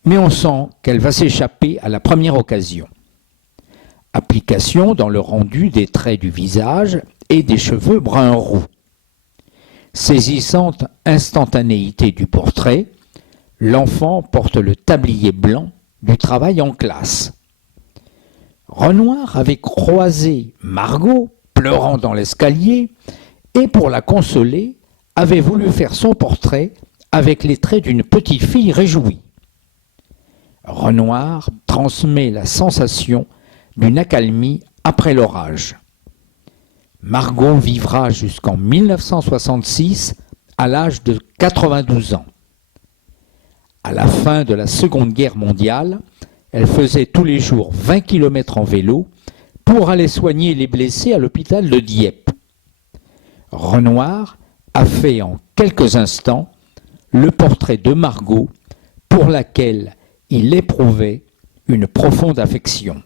mais on sent qu'elle va s'échapper à la première occasion. Application dans le rendu des traits du visage et des cheveux brun roux. Saisissante instantanéité du portrait, l'enfant porte le tablier blanc du travail en classe. Renoir avait croisé Margot, pleurant dans l'escalier, et pour la consoler, avait voulu faire son portrait avec les traits d'une petite fille réjouie. Renoir transmet la sensation d'une accalmie après l'orage. Margot vivra jusqu'en 1966 à l'âge de 92 ans. À la fin de la Seconde Guerre mondiale, elle faisait tous les jours 20 km en vélo pour aller soigner les blessés à l'hôpital de Dieppe. Renoir a fait en quelques instants le portrait de Margot pour laquelle il éprouvait une profonde affection.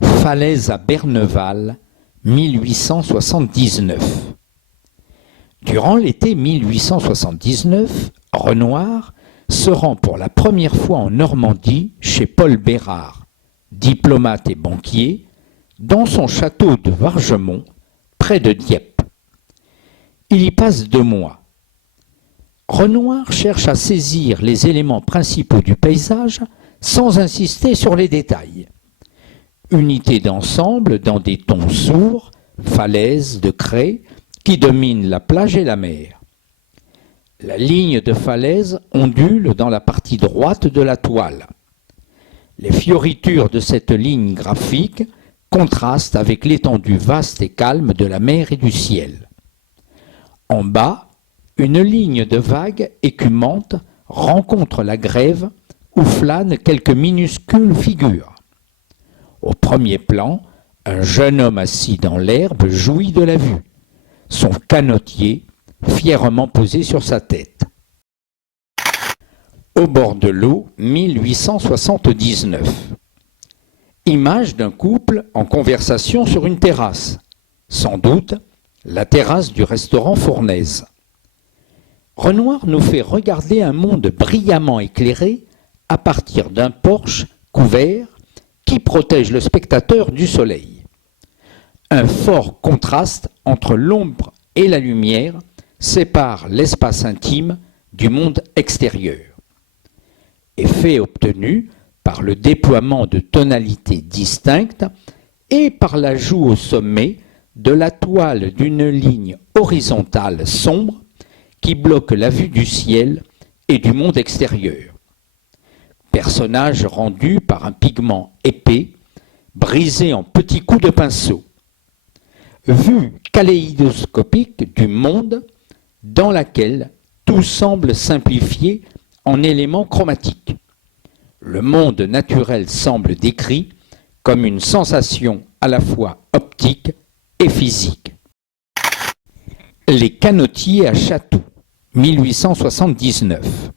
Falaise à Berneval, 1879. Durant l'été 1879, Renoir se rend pour la première fois en Normandie chez Paul Bérard, diplomate et banquier, dans son château de Vargemont, près de Dieppe. Il y passe 2 mois. Renoir cherche à saisir les éléments principaux du paysage sans insister sur les détails. Unité d'ensemble dans des tons sourds, falaises de craie qui dominent la plage et la mer. La ligne de falaise ondule dans la partie droite de la toile. Les fioritures de cette ligne graphique contrastent avec l'étendue vaste et calme de la mer et du ciel. En bas, une ligne de vagues écumantes rencontre la grève où flânent quelques minuscules figures. Au premier plan, un jeune homme assis dans l'herbe jouit de la vue, son canotier fièrement posé sur sa tête. Au bord de l'eau, 1879. Image d'un couple en conversation sur une terrasse, sans doute la terrasse du restaurant Fournaise. Renoir nous fait regarder un monde brillamment éclairé à partir d'un porche couvert qui protège le spectateur du soleil. Un fort contraste entre l'ombre et la lumière sépare l'espace intime du monde extérieur. Effet obtenu par le déploiement de tonalités distinctes et par l'ajout au sommet de la toile d'une ligne horizontale sombre qui bloque la vue du ciel et du monde extérieur. Personnage rendu par un pigment épais, brisé en petits coups de pinceau. Vue kaléidoscopique du monde dans laquelle tout semble simplifié en éléments chromatiques. Le monde naturel semble décrit comme une sensation à la fois optique et physique. Les canotiers à Château, 1879.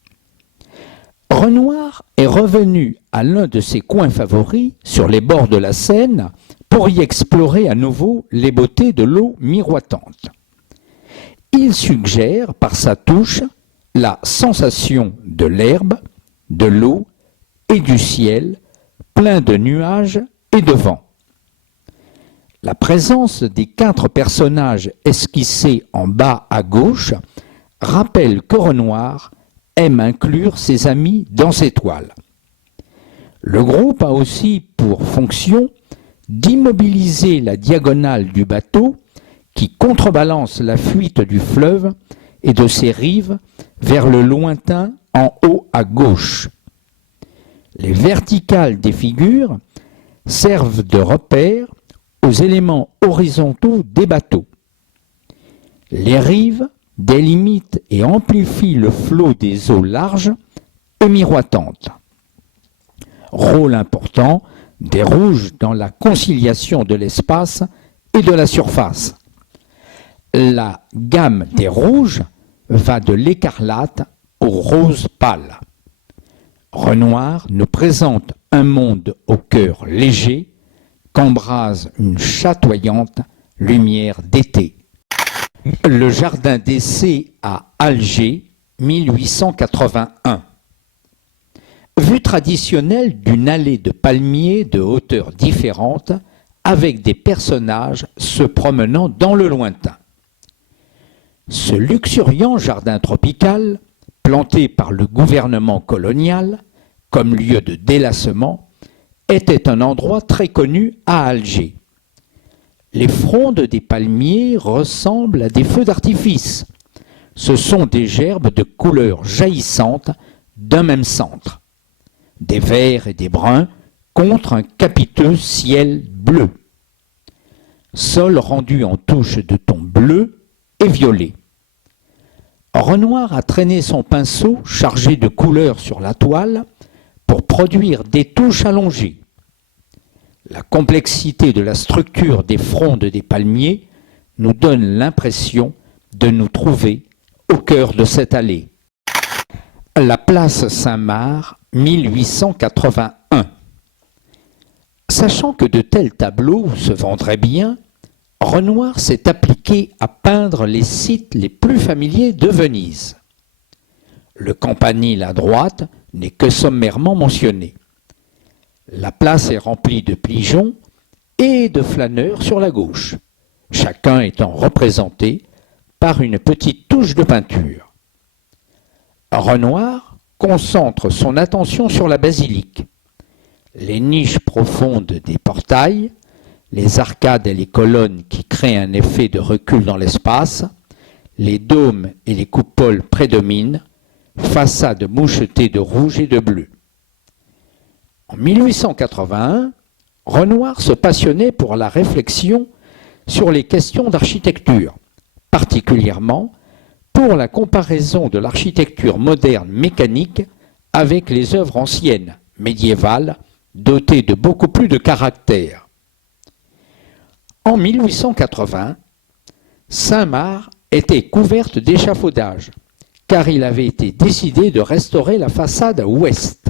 Renoir est revenu à l'un de ses coins favoris, sur les bords de la Seine, pour y explorer à nouveau les beautés de l'eau miroitante. Il suggère par sa touche la sensation de l'herbe, de l'eau et du ciel, plein de nuages et de vent. La présence des 4 personnages esquissés en bas à gauche rappelle que Renoir aime inclure ses amis dans ses toiles. Le groupe a aussi pour fonction d'immobiliser la diagonale du bateau qui contrebalance la fuite du fleuve et de ses rives vers le lointain en haut à gauche. Les verticales des figures servent de repère aux éléments horizontaux des bateaux. Les rives délimitent et amplifient le flot des eaux larges et miroitantes. Rôle important des rouges dans la conciliation de l'espace et de la surface. La gamme des rouges va de l'écarlate au rose pâle. Renoir nous présente un monde au cœur léger qu'embrase une chatoyante lumière d'été. Le jardin d'essai à Alger, 1881. Vue traditionnelle d'une allée de palmiers de hauteurs différentes avec des personnages se promenant dans le lointain. Ce luxuriant jardin tropical, planté par le gouvernement colonial comme lieu de délassement, était un endroit très connu à Alger. Les frondes des palmiers ressemblent à des feux d'artifice. Ce sont des gerbes de couleurs jaillissantes d'un même centre, des verts et des bruns contre un capiteux ciel bleu. Sol rendu en touches de tons bleus et violets. Renoir a traîné son pinceau chargé de couleurs sur la toile pour produire des touches allongées. La complexité de la structure des frondes des palmiers nous donne l'impression de nous trouver au cœur de cette allée. La place Saint-Marc, 1881. Sachant que de tels tableaux se vendraient bien, Renoir s'est appliqué à peindre les sites les plus familiers de Venise. Le campanile à droite n'est que sommairement mentionné. La place est remplie de pigeons et de flâneurs sur la gauche, chacun étant représenté par une petite touche de peinture. Renoir concentre son attention sur la basilique, les niches profondes des portails, les arcades et les colonnes qui créent un effet de recul dans l'espace, les dômes et les coupoles prédominent, façades mouchetées de rouge et de bleu. En 1881, Renoir se passionnait pour la réflexion sur les questions d'architecture, particulièrement pour la comparaison de l'architecture moderne mécanique avec les œuvres anciennes, médiévales, dotées de beaucoup plus de caractère. En 1880, Saint-Marc était couverte d'échafaudage, car il avait été décidé de restaurer la façade ouest.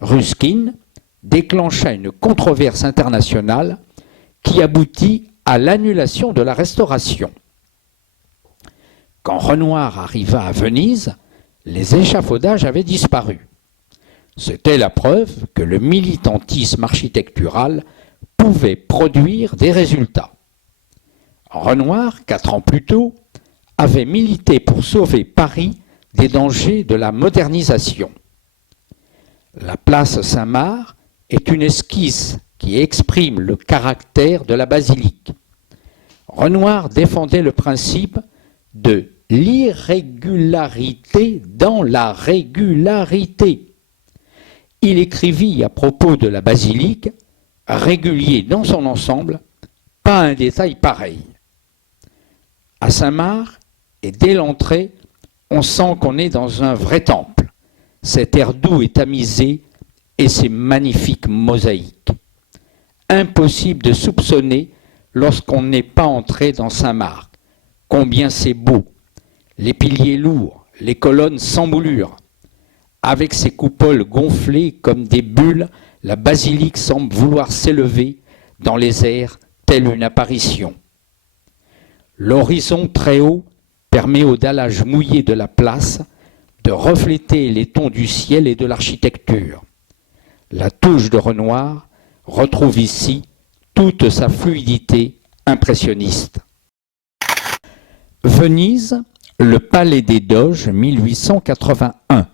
Ruskin déclencha une controverse internationale qui aboutit à l'annulation de la restauration. Quand Renoir arriva à Venise, les échafaudages avaient disparu. C'était la preuve que le militantisme architectural pouvait produire des résultats. Renoir, 4 ans plus tôt, avait milité pour sauver Paris des dangers de la modernisation. La place Saint-Marc est une esquisse qui exprime le caractère de la basilique. Renoir défendait le principe de l'irrégularité dans la régularité. Il écrivit à propos de la basilique, régulier dans son ensemble, pas un détail pareil. À Saint-Marc, et dès l'entrée, on sent qu'on est dans un vrai temple. Cet air doux est tamisé et ces magnifiques mosaïques. Impossible de soupçonner lorsqu'on n'est pas entré dans Saint-Marc. Combien c'est beau, les piliers lourds, les colonnes sans moulure. Avec ses coupoles gonflées comme des bulles, la basilique semble vouloir s'élever dans les airs telle une apparition. L'horizon très haut permet au dallage mouillé de la place de refléter les tons du ciel et de l'architecture. La touche de Renoir retrouve ici toute sa fluidité impressionniste. Venise, le Palais des Doges, 1881.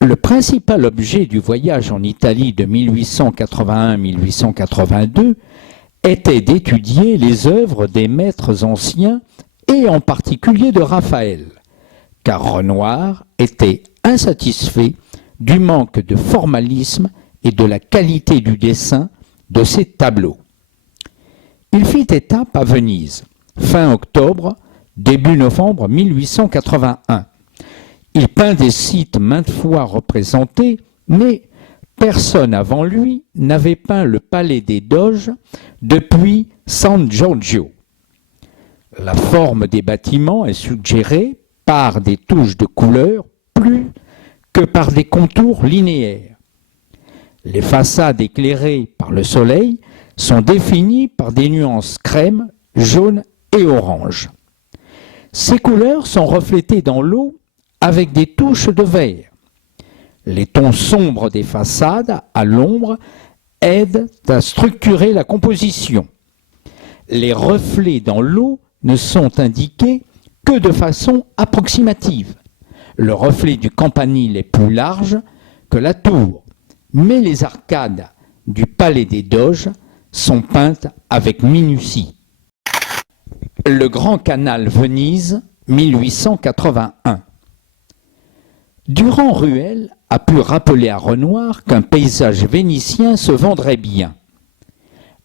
Le principal objet du voyage en Italie de 1881-1882 était d'étudier les œuvres des maîtres anciens et en particulier de Raphaël, car Renoir était insatisfait du manque de formalisme et de la qualité du dessin de ses tableaux. Il fit étape à Venise, fin octobre, début novembre 1881. Il peint des sites maintes fois représentés, mais personne avant lui n'avait peint le palais des Doges depuis San Giorgio. La forme des bâtiments est suggérée par des touches de couleur plus que par des contours linéaires. Les façades éclairées par le soleil sont définies par des nuances crème, jaune et orange. Ces couleurs sont reflétées dans l'eau avec des touches de vert. Les tons sombres des façades à l'ombre aident à structurer la composition. Les reflets dans l'eau ne sont indiqués que de façon approximative. Le reflet du campanile est plus large que la tour, mais les arcades du palais des Doges sont peintes avec minutie. Le Grand Canal Venise, 1881. Durand-Ruel a pu rappeler à Renoir qu'un paysage vénitien se vendrait bien.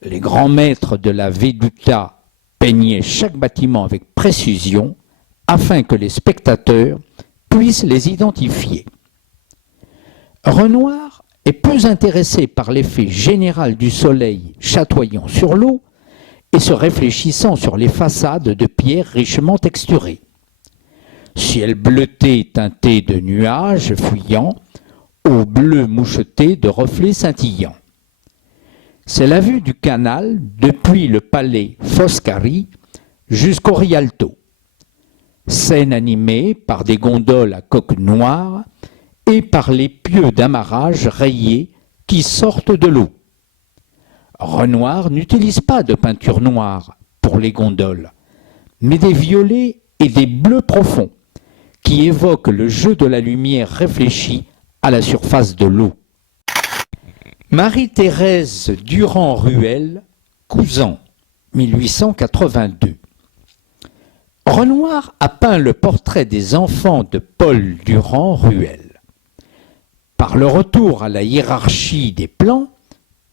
Les grands maîtres de la Veduta peignaient chaque bâtiment avec précision afin que les spectateurs puissent les identifier. Renoir est plus intéressé par l'effet général du soleil chatoyant sur l'eau et se réfléchissant sur les façades de pierre richement texturées. Ciel bleuté teinté de nuages fuyants, au bleu moucheté de reflets scintillants. C'est la vue du canal depuis le palais Foscari jusqu'au Rialto. Scène animée par des gondoles à coque noire et par les pieux d'amarrage rayés qui sortent de l'eau. Renoir n'utilise pas de peinture noire pour les gondoles, mais des violets et des bleus profonds qui évoquent le jeu de la lumière réfléchie à la surface de l'eau. Marie-Thérèse Durand-Ruel, Cousan, 1882. Renoir a peint le portrait des enfants de Paul Durand-Ruel. Par le retour à la hiérarchie des plans,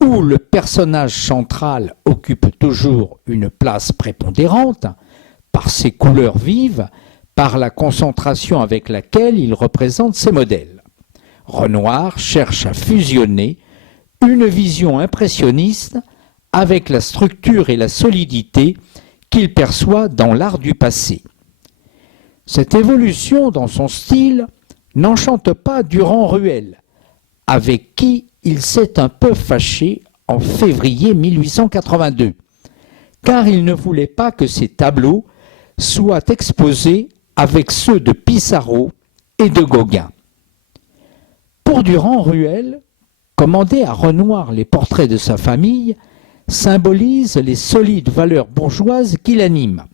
où le personnage central occupe toujours une place prépondérante, par ses couleurs vives, par la concentration avec laquelle il représente ses modèles. Renoir cherche à fusionner une vision impressionniste avec la structure et la solidité qu'il perçoit dans l'art du passé. Cette évolution dans son style n'enchante pas Durand-Ruel, avec qui il s'est un peu fâché en février 1882, car il ne voulait pas que ses tableaux soient exposés avec ceux de Pissarro et de Gauguin. Pour Durand-Ruel, commander à Renoir les portraits de sa famille symbolise les solides valeurs bourgeoises qui l'animent,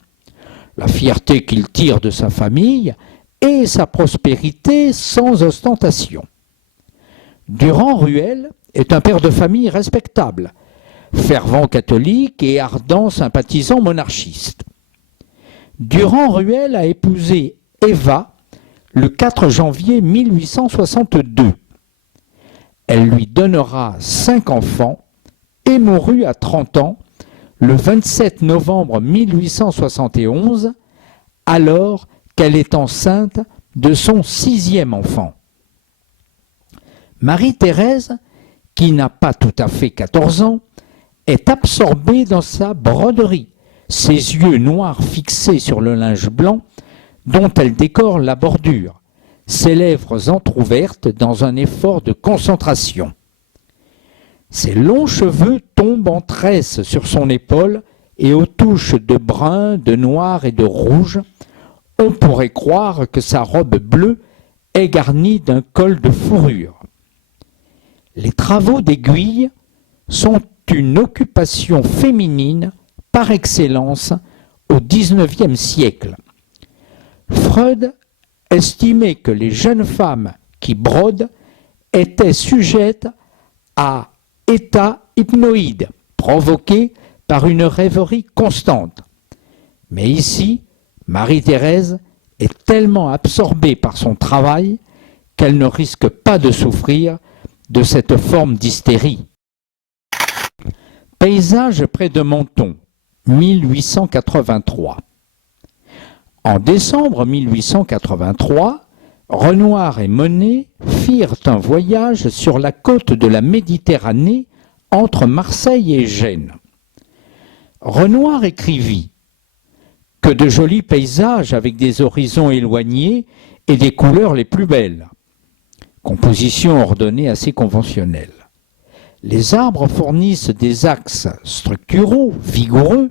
la fierté qu'il tire de sa famille et sa prospérité sans ostentation. Durand-Ruel est un père de famille respectable, fervent catholique et ardent sympathisant monarchiste. Durand-Ruel a épousé Eva le 4 janvier 1862. Elle lui donnera 5 enfants et mourut à 30 ans le 27 novembre 1871, alors qu'elle est enceinte de son 6e enfant. Marie-Thérèse, qui n'a pas tout à fait 14 ans, est absorbée dans sa broderie, ses yeux noirs fixés sur le linge blanc dont elle décore la bordure, ses lèvres entr'ouvertes dans un effort de concentration. Ses longs cheveux tombent en tresse sur son épaule et aux touches de brun, de noir et de rouge, on pourrait croire que sa robe bleue est garnie d'un col de fourrure. Les travaux d'aiguille sont une occupation féminine par excellence au XIXe siècle. Freud estimait que les jeunes femmes qui brodent étaient sujettes à état hypnoïde provoqué par une rêverie constante. Mais ici, Marie-Thérèse est tellement absorbée par son travail qu'elle ne risque pas de souffrir de cette forme d'hystérie. Paysage près de Menton, 1883. En décembre 1883, Renoir et Monet firent un voyage sur la côte de la Méditerranée entre Marseille et Gênes. Renoir écrivit « Que de jolis paysages avec des horizons éloignés et des couleurs les plus belles ». Composition ordonnée assez conventionnelle. Les arbres fournissent des axes structuraux, vigoureux,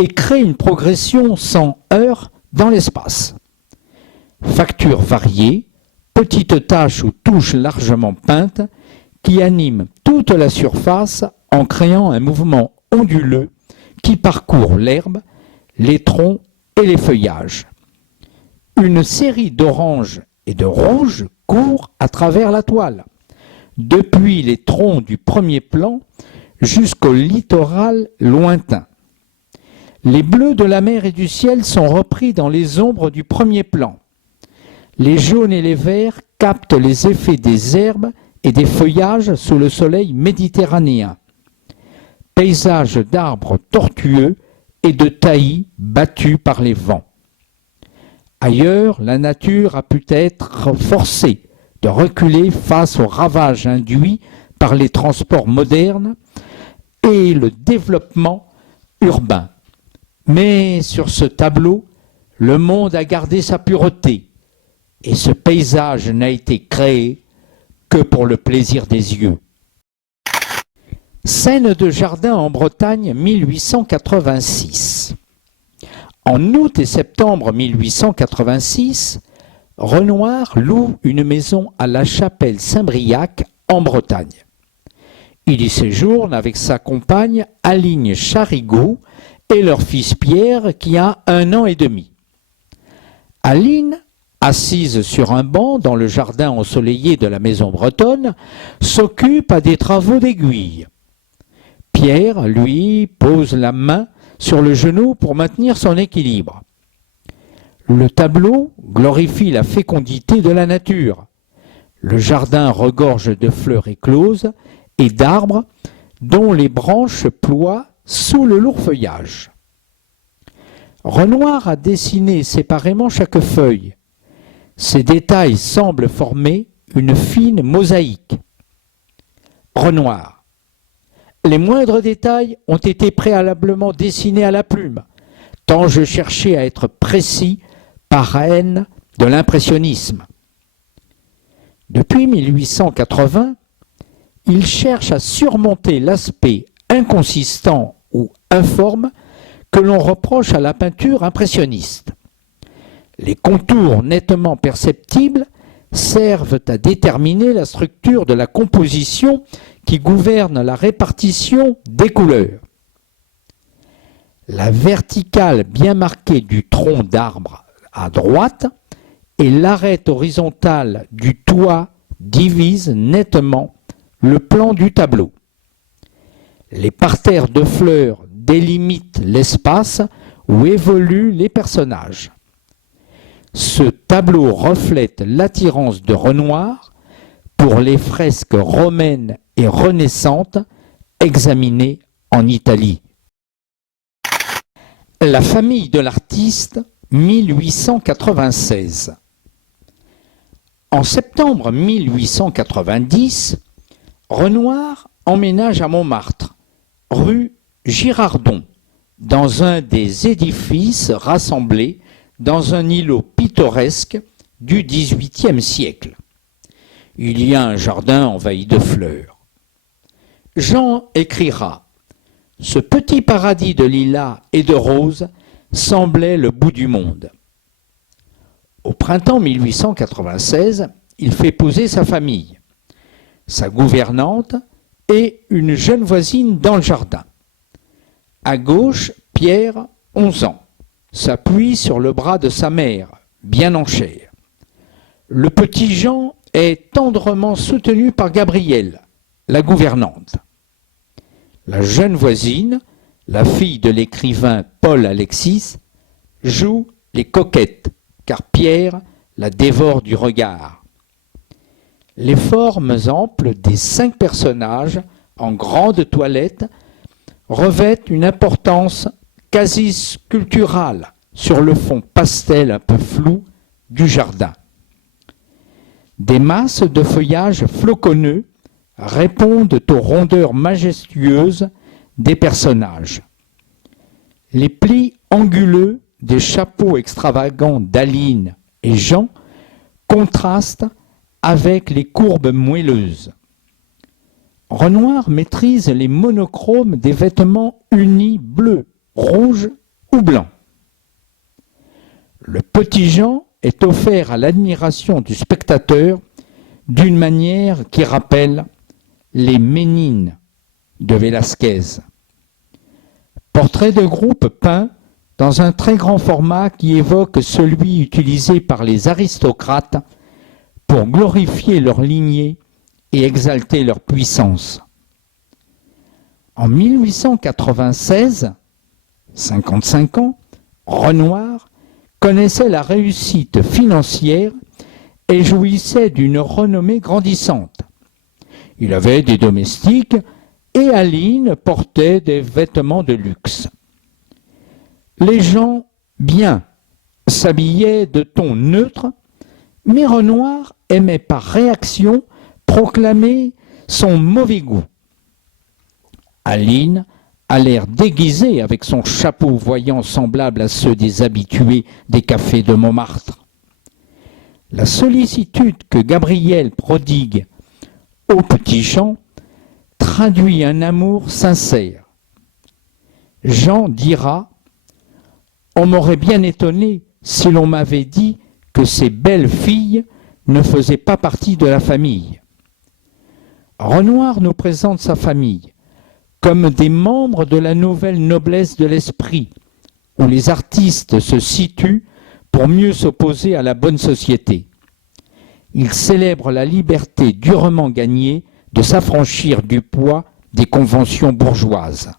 et créent une progression sans heurts dans l'espace. Factures variées, petites taches ou touches largement peintes qui animent toute la surface en créant un mouvement onduleux qui parcourt l'herbe, les troncs et les feuillages. Une série d'oranges et de rouges court à travers la toile, depuis les troncs du premier plan jusqu'au littoral lointain. Les bleus de la mer et du ciel sont repris dans les ombres du premier plan. Les jaunes et les verts captent les effets des herbes et des feuillages sous le soleil méditerranéen. Paysages d'arbres tortueux et de taillis battus par les vents. Ailleurs, la nature a pu être forcée de reculer face aux ravages induits par les transports modernes et le développement urbain. Mais sur ce tableau, le monde a gardé sa pureté et ce paysage n'a été créé que pour le plaisir des yeux. Scène de jardin en Bretagne 1886. En août et septembre 1886, Renoir loue une maison à la Chapelle Saint-Briac en Bretagne. Il y séjourne avec sa compagne Aline Charigot et leur fils Pierre qui a 1 an et demi. Aline, assise sur un banc dans le jardin ensoleillé de la maison bretonne, s'occupe à des travaux d'aiguille. Pierre, lui, pose la main sur le genou pour maintenir son équilibre. Le tableau glorifie la fécondité de la nature. Le jardin regorge de fleurs écloses et d'arbres dont les branches ploient sous le lourd feuillage. Renoir a dessiné séparément chaque feuille. Ces détails semblent former une fine mosaïque. Renoir. Les moindres détails ont été préalablement dessinés à la plume, tant je cherchais à être précis par haine de l'impressionnisme. Depuis 1880, il cherche à surmonter l'aspect inconsistant ou informe que l'on reproche à la peinture impressionniste. Les contours nettement perceptibles servent à déterminer la structure de la composition qui gouverne la répartition des couleurs. La verticale bien marquée du tronc d'arbre à droite et l'arête horizontale du toit divisent nettement le plan du tableau. Les parterres de fleurs délimitent l'espace où évoluent les personnages. Ce tableau reflète l'attirance de Renoir pour les fresques romaines et renaissantes examinées en Italie. La famille de l'artiste, 1896. En septembre 1890, Renoir emménage à Montmartre, rue Girardon, dans un des édifices rassemblés dans un îlot pittoresque du XVIIIe siècle. Il y a un jardin envahi de fleurs. Jean écrira « Ce petit paradis de lilas et de roses semblait le bout du monde ». Au printemps 1896, il fait poser sa famille, sa gouvernante et une jeune voisine dans le jardin. À gauche, Pierre, 11 ans, s'appuie sur le bras de sa mère, bien en chair. Le petit Jean est tendrement soutenu par Gabrielle, la gouvernante. La jeune voisine, la fille de l'écrivain Paul Alexis, joue les coquettes, car Pierre la dévore du regard. Les formes amples des 5 personnages, en grande toilette, revêtent une importance quasi sculpturale sur le fond pastel un peu flou du jardin. Des masses de feuillage floconneux répondent aux rondeurs majestueuses des personnages. Les plis anguleux des chapeaux extravagants d'Aline et Jean contrastent avec les courbes moelleuses. Renoir maîtrise les monochromes des vêtements unis bleu, rouge ou blanc. Le petit Jean est offert à l'admiration du spectateur d'une manière qui rappelle les Ménines de Velázquez. Portrait de groupe peint dans un très grand format qui évoque celui utilisé par les aristocrates pour glorifier leur lignée et exalter leur puissance. En 1896, 55 ans, Renoir connaissait la réussite financière et jouissait d'une renommée grandissante. Il avait des domestiques et Aline portait des vêtements de luxe. Les gens bien s'habillaient de tons neutres, mais Renoir aimait par réaction proclamer son mauvais goût. Aline a l'air déguisée avec son chapeau voyant semblable à ceux des habitués des cafés de Montmartre. La sollicitude que Gabriel prodigue au petit Jean traduit un amour sincère. Jean dira « On m'aurait bien étonné si l'on m'avait dit que ces belles filles ne faisaient pas partie de la famille. » Renoir nous présente sa famille comme des membres de la nouvelle noblesse de l'esprit, où les artistes se situent pour mieux s'opposer à la bonne société. Il célèbre la liberté durement gagnée de s'affranchir du poids des conventions bourgeoises.